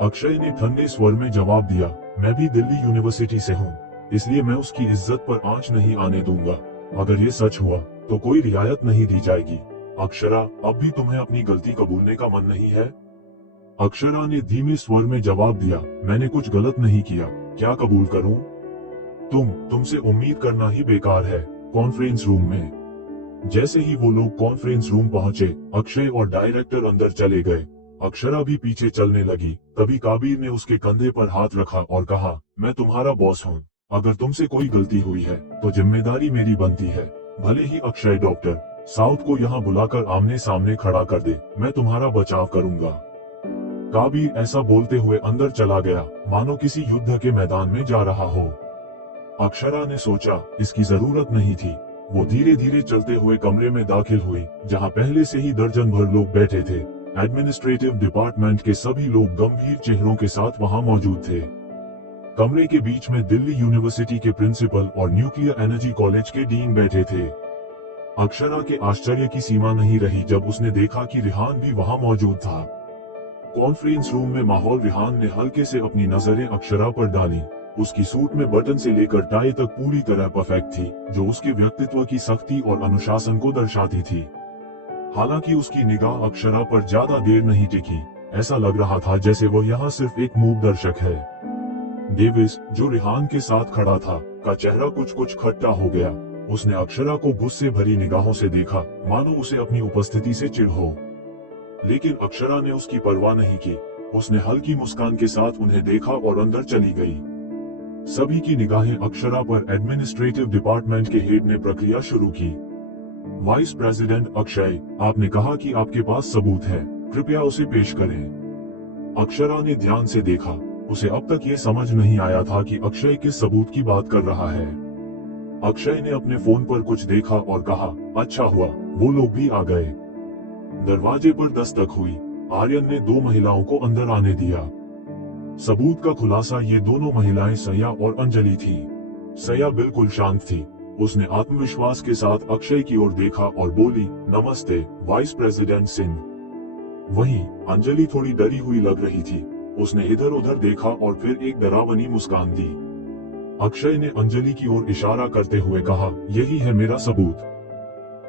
अक्षय ने ठंडे स्वर में जवाब दिया, मैं भी दिल्ली यूनिवर्सिटी से हूँ, इसलिए मैं उसकी इज्जत पर आंच नहीं आने दूंगा। अगर ये सच हुआ तो कोई रियायत नहीं दी जाएगी। अक्षरा, अब भी तुम्हें अपनी गलती कबूलने का मन नहीं है? अक्षरा ने धीमे स्वर में जवाब दिया, मैंने कुछ गलत नहीं किया, क्या कबूल करूं? तुमसे उम्मीद करना ही बेकार है। कॉन्फ्रेंस रूम में जैसे ही वो लोग कॉन्फ्रेंस रूम पहुंचे, अक्षय और डायरेक्टर अंदर चले गए। अक्षरा भी पीछे चलने लगी। तभी काबीर ने उसके कंधे पर हाथ रखा और कहा, मैं तुम्हारा बॉस हूँ। अगर तुमसे कोई गलती हुई है तो जिम्मेदारी मेरी बनती है। भले ही अक्षय डॉक्टर साउथ को यहाँ बुलाकर आमने सामने खड़ा कर दे, मैं तुम्हारा बचाव करूंगा। काबीर ऐसा बोलते हुए अंदर चला गया, मानो किसी युद्ध के मैदान में जा रहा हो। अक्षरा ने सोचा, इसकी जरूरत नहीं थी। वो धीरे धीरे चलते हुए कमरे में दाखिल हुई, जहाँ पहले से ही दर्जन भर लोग बैठे थे। एडमिनिस्ट्रेटिव डिपार्टमेंट के सभी लोग गंभीर चेहरों के साथ वहां मौजूद थे। कमरे के बीच में दिल्ली यूनिवर्सिटी के प्रिंसिपल और न्यूक्लियर एनर्जी कॉलेज के डीन बैठे थे। अक्षरा के आश्चर्य की सीमा नहीं रही जब उसने देखा कि रेहान भी वहां मौजूद था। कॉन्फ्रेंस रूम में माहौल, रेहान ने हल्के से अपनी नजरें अक्षरा पर डाली। उसकी सूट में बटन से लेकर टाई तक पूरी तरह परफेक्ट थी, जो उसके व्यक्तित्व की सख्ती और अनुशासन को दर्शाती थी। हालांकि उसकी निगाह अक्षरा पर ज्यादा देर नहीं टिकी। ऐसा लग रहा था जैसे वो यहाँ सिर्फ एक मूक दर्शक है। डेविस, जो रेहान के साथ खड़ा था, का चेहरा कुछ खट्टा हो गया। उसने अक्षरा को गुस्से भरी निगाहों से देखा, मानो उसे अपनी उपस्थिति से चिढ़ हो। लेकिन अक्षरा ने उसकी परवाह नहीं की। उसने हल्की मुस्कान के साथ उन्हें देखा और अंदर चली गई। सभी की निगाहें अक्षरा पर एडमिनिस्ट्रेटिव डिपार्टमेंट के हेड ने प्रक्रिया शुरू की। वाइस प्रेसिडेंट अक्षय, आपने कहा कि आपके पास सबूत है, कृपया उसे पेश करें। अक्षरा ने ध्यान से देखा। उसे अब तक ये समझ नहीं आया था कि अक्षय किस सबूत की बात कर रहा है। अक्षय ने अपने फोन पर कुछ देखा और कहा, अच्छा हुआ वो लोग भी आ गए। दरवाजे पर दस्तक हुई। आर्यन ने 2 महिलाओं को अंदर आने दिया। सबूत का खुलासा, ये दोनों महिलाएं सया और अंजलि थी। सया बिल्कुल शांत थी। उसने आत्मविश्वास के साथ अक्षय की ओर देखा और बोली, नमस्ते वाइस प्रेसिडेंट सिंह। वहीं अंजलि थोड़ी डरी हुई लग रही थी। उसने इधर उधर देखा और फिर एक डरावनी मुस्कान दी। अक्षय ने अंजलि की ओर इशारा करते हुए कहा, यही है मेरा सबूत।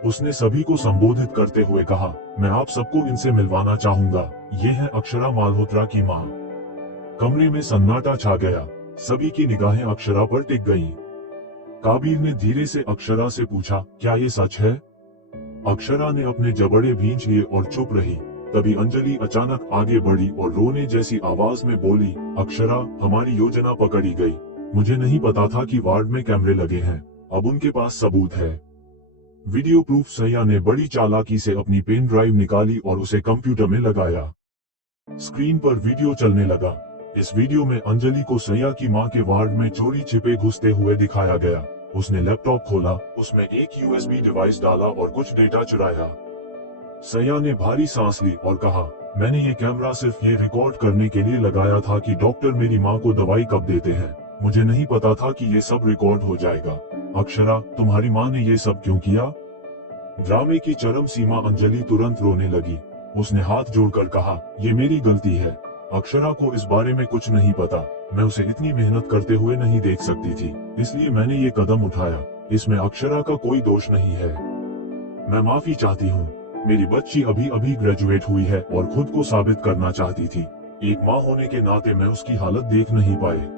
उसने सभी को संबोधित करते हुए कहा, मैं आप सबको इनसे मिलवाना चाहूंगा। ये है अक्षरा मालहोत्रा की मां। कमरे में सन्नाटा छा गया। सभी की निगाहें अक्षरा पर टिक गईं। काबिर ने धीरे से अक्षरा से पूछा, क्या ये सच है? अक्षरा ने अपने जबड़े भींच लिए और चुप रही। तभी अंजलि अचानक आगे बढ़ी और रोने जैसी आवाज में बोली, अक्षरा, हमारी योजना पकड़ी गई। मुझे नहीं पता था कि वार्ड में कैमरे लगे हैं। अब उनके पास सबूत है। Video proof. सया ने बड़ी चालाकी से अपनी पेन ड्राइव निकाली और उसे कंप्यूटर में लगाया। स्क्रीन पर वीडियो चलने लगा। इस वीडियो में अंजलि को सया की मां के वार्ड में चोरी छिपे घुसते हुए दिखाया गया। उसने लैपटॉप खोला, उसमें एक यूएसबी डिवाइस डाला और कुछ डेटा चुराया। सया ने भारी सांस ली और कहा, मैंने ये कैमरा सिर्फ ये रिकॉर्ड करने के लिए लगाया था कि डॉक्टर मेरी मां को दवाई कब देते हैं। मुझे नहीं पता था कि ये सब रिकॉर्ड हो जाएगा। अक्षरा, तुम्हारी मां ने ये सब क्यों किया? ड्रामे की चरम सीमा। अंजलि तुरंत रोने लगी। उसने हाथ जोड़कर कहा, ये मेरी गलती है। अक्षरा को इस बारे में कुछ नहीं पता। मैं उसे इतनी मेहनत करते हुए नहीं देख सकती थी, इसलिए मैंने ये कदम उठाया। इसमें अक्षरा का कोई दोष नहीं है। मैं माफी चाहती हूँ। मेरी बच्ची अभी अभी ग्रेजुएट हुई है और खुद को साबित करना चाहती थी। एक माँ होने के नाते मैं उसकी हालत देख नहीं पाए।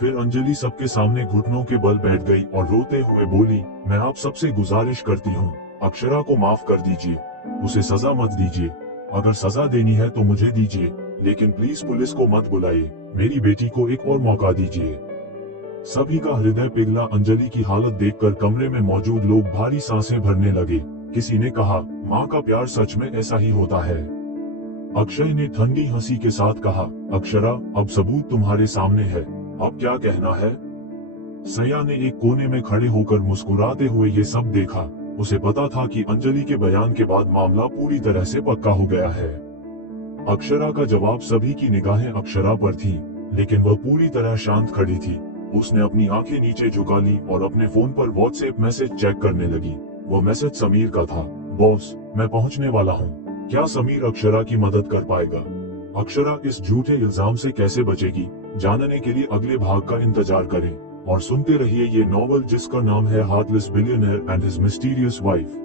फिर अंजलि सबके सामने घुटनों के बल बैठ गई और रोते हुए बोली, मैं आप सबसे गुजारिश करती हूँ, अक्षरा को माफ कर दीजिए। उसे सजा मत दीजिए। अगर सजा देनी है तो मुझे दीजिए, लेकिन प्लीज पुलिस को मत बुलाइए। मेरी बेटी को एक और मौका दीजिए। सभी का हृदय पिघला। अंजलि की हालत देखकर कमरे में मौजूद लोग भारी सांसें भरने लगे। किसी ने कहा, माँ का प्यार सच में ऐसा ही होता है। अक्षय ने ठंडी हंसी के साथ कहा, अक्षरा, अब सबूत तुम्हारे सामने है। अब क्या कहना है? सया ने एक कोने में खड़े होकर मुस्कुराते हुए ये सब देखा। उसे पता था कि अंजलि के बयान के बाद मामला पूरी तरह से पक्का हो गया है। अक्षरा का जवाब। सभी की निगाहें अक्षरा पर थी, लेकिन वह पूरी तरह शांत खड़ी थी। उसने अपनी आंखें नीचे झुका ली और अपने फोन पर व्हाट्सएप मैसेज चेक करने लगी। वो मैसेज समीर का था। बॉस, मैं पहुंचने वाला हूं। क्या समीर अक्षरा की मदद कर पाएगा? अक्षरा इस झूठे इल्जाम से कैसे बचेगी? जानने के लिए अगले भाग का इंतजार करें और सुनते रहिए ये नॉवल जिसका नाम है heartless billionaire and his mysterious wife.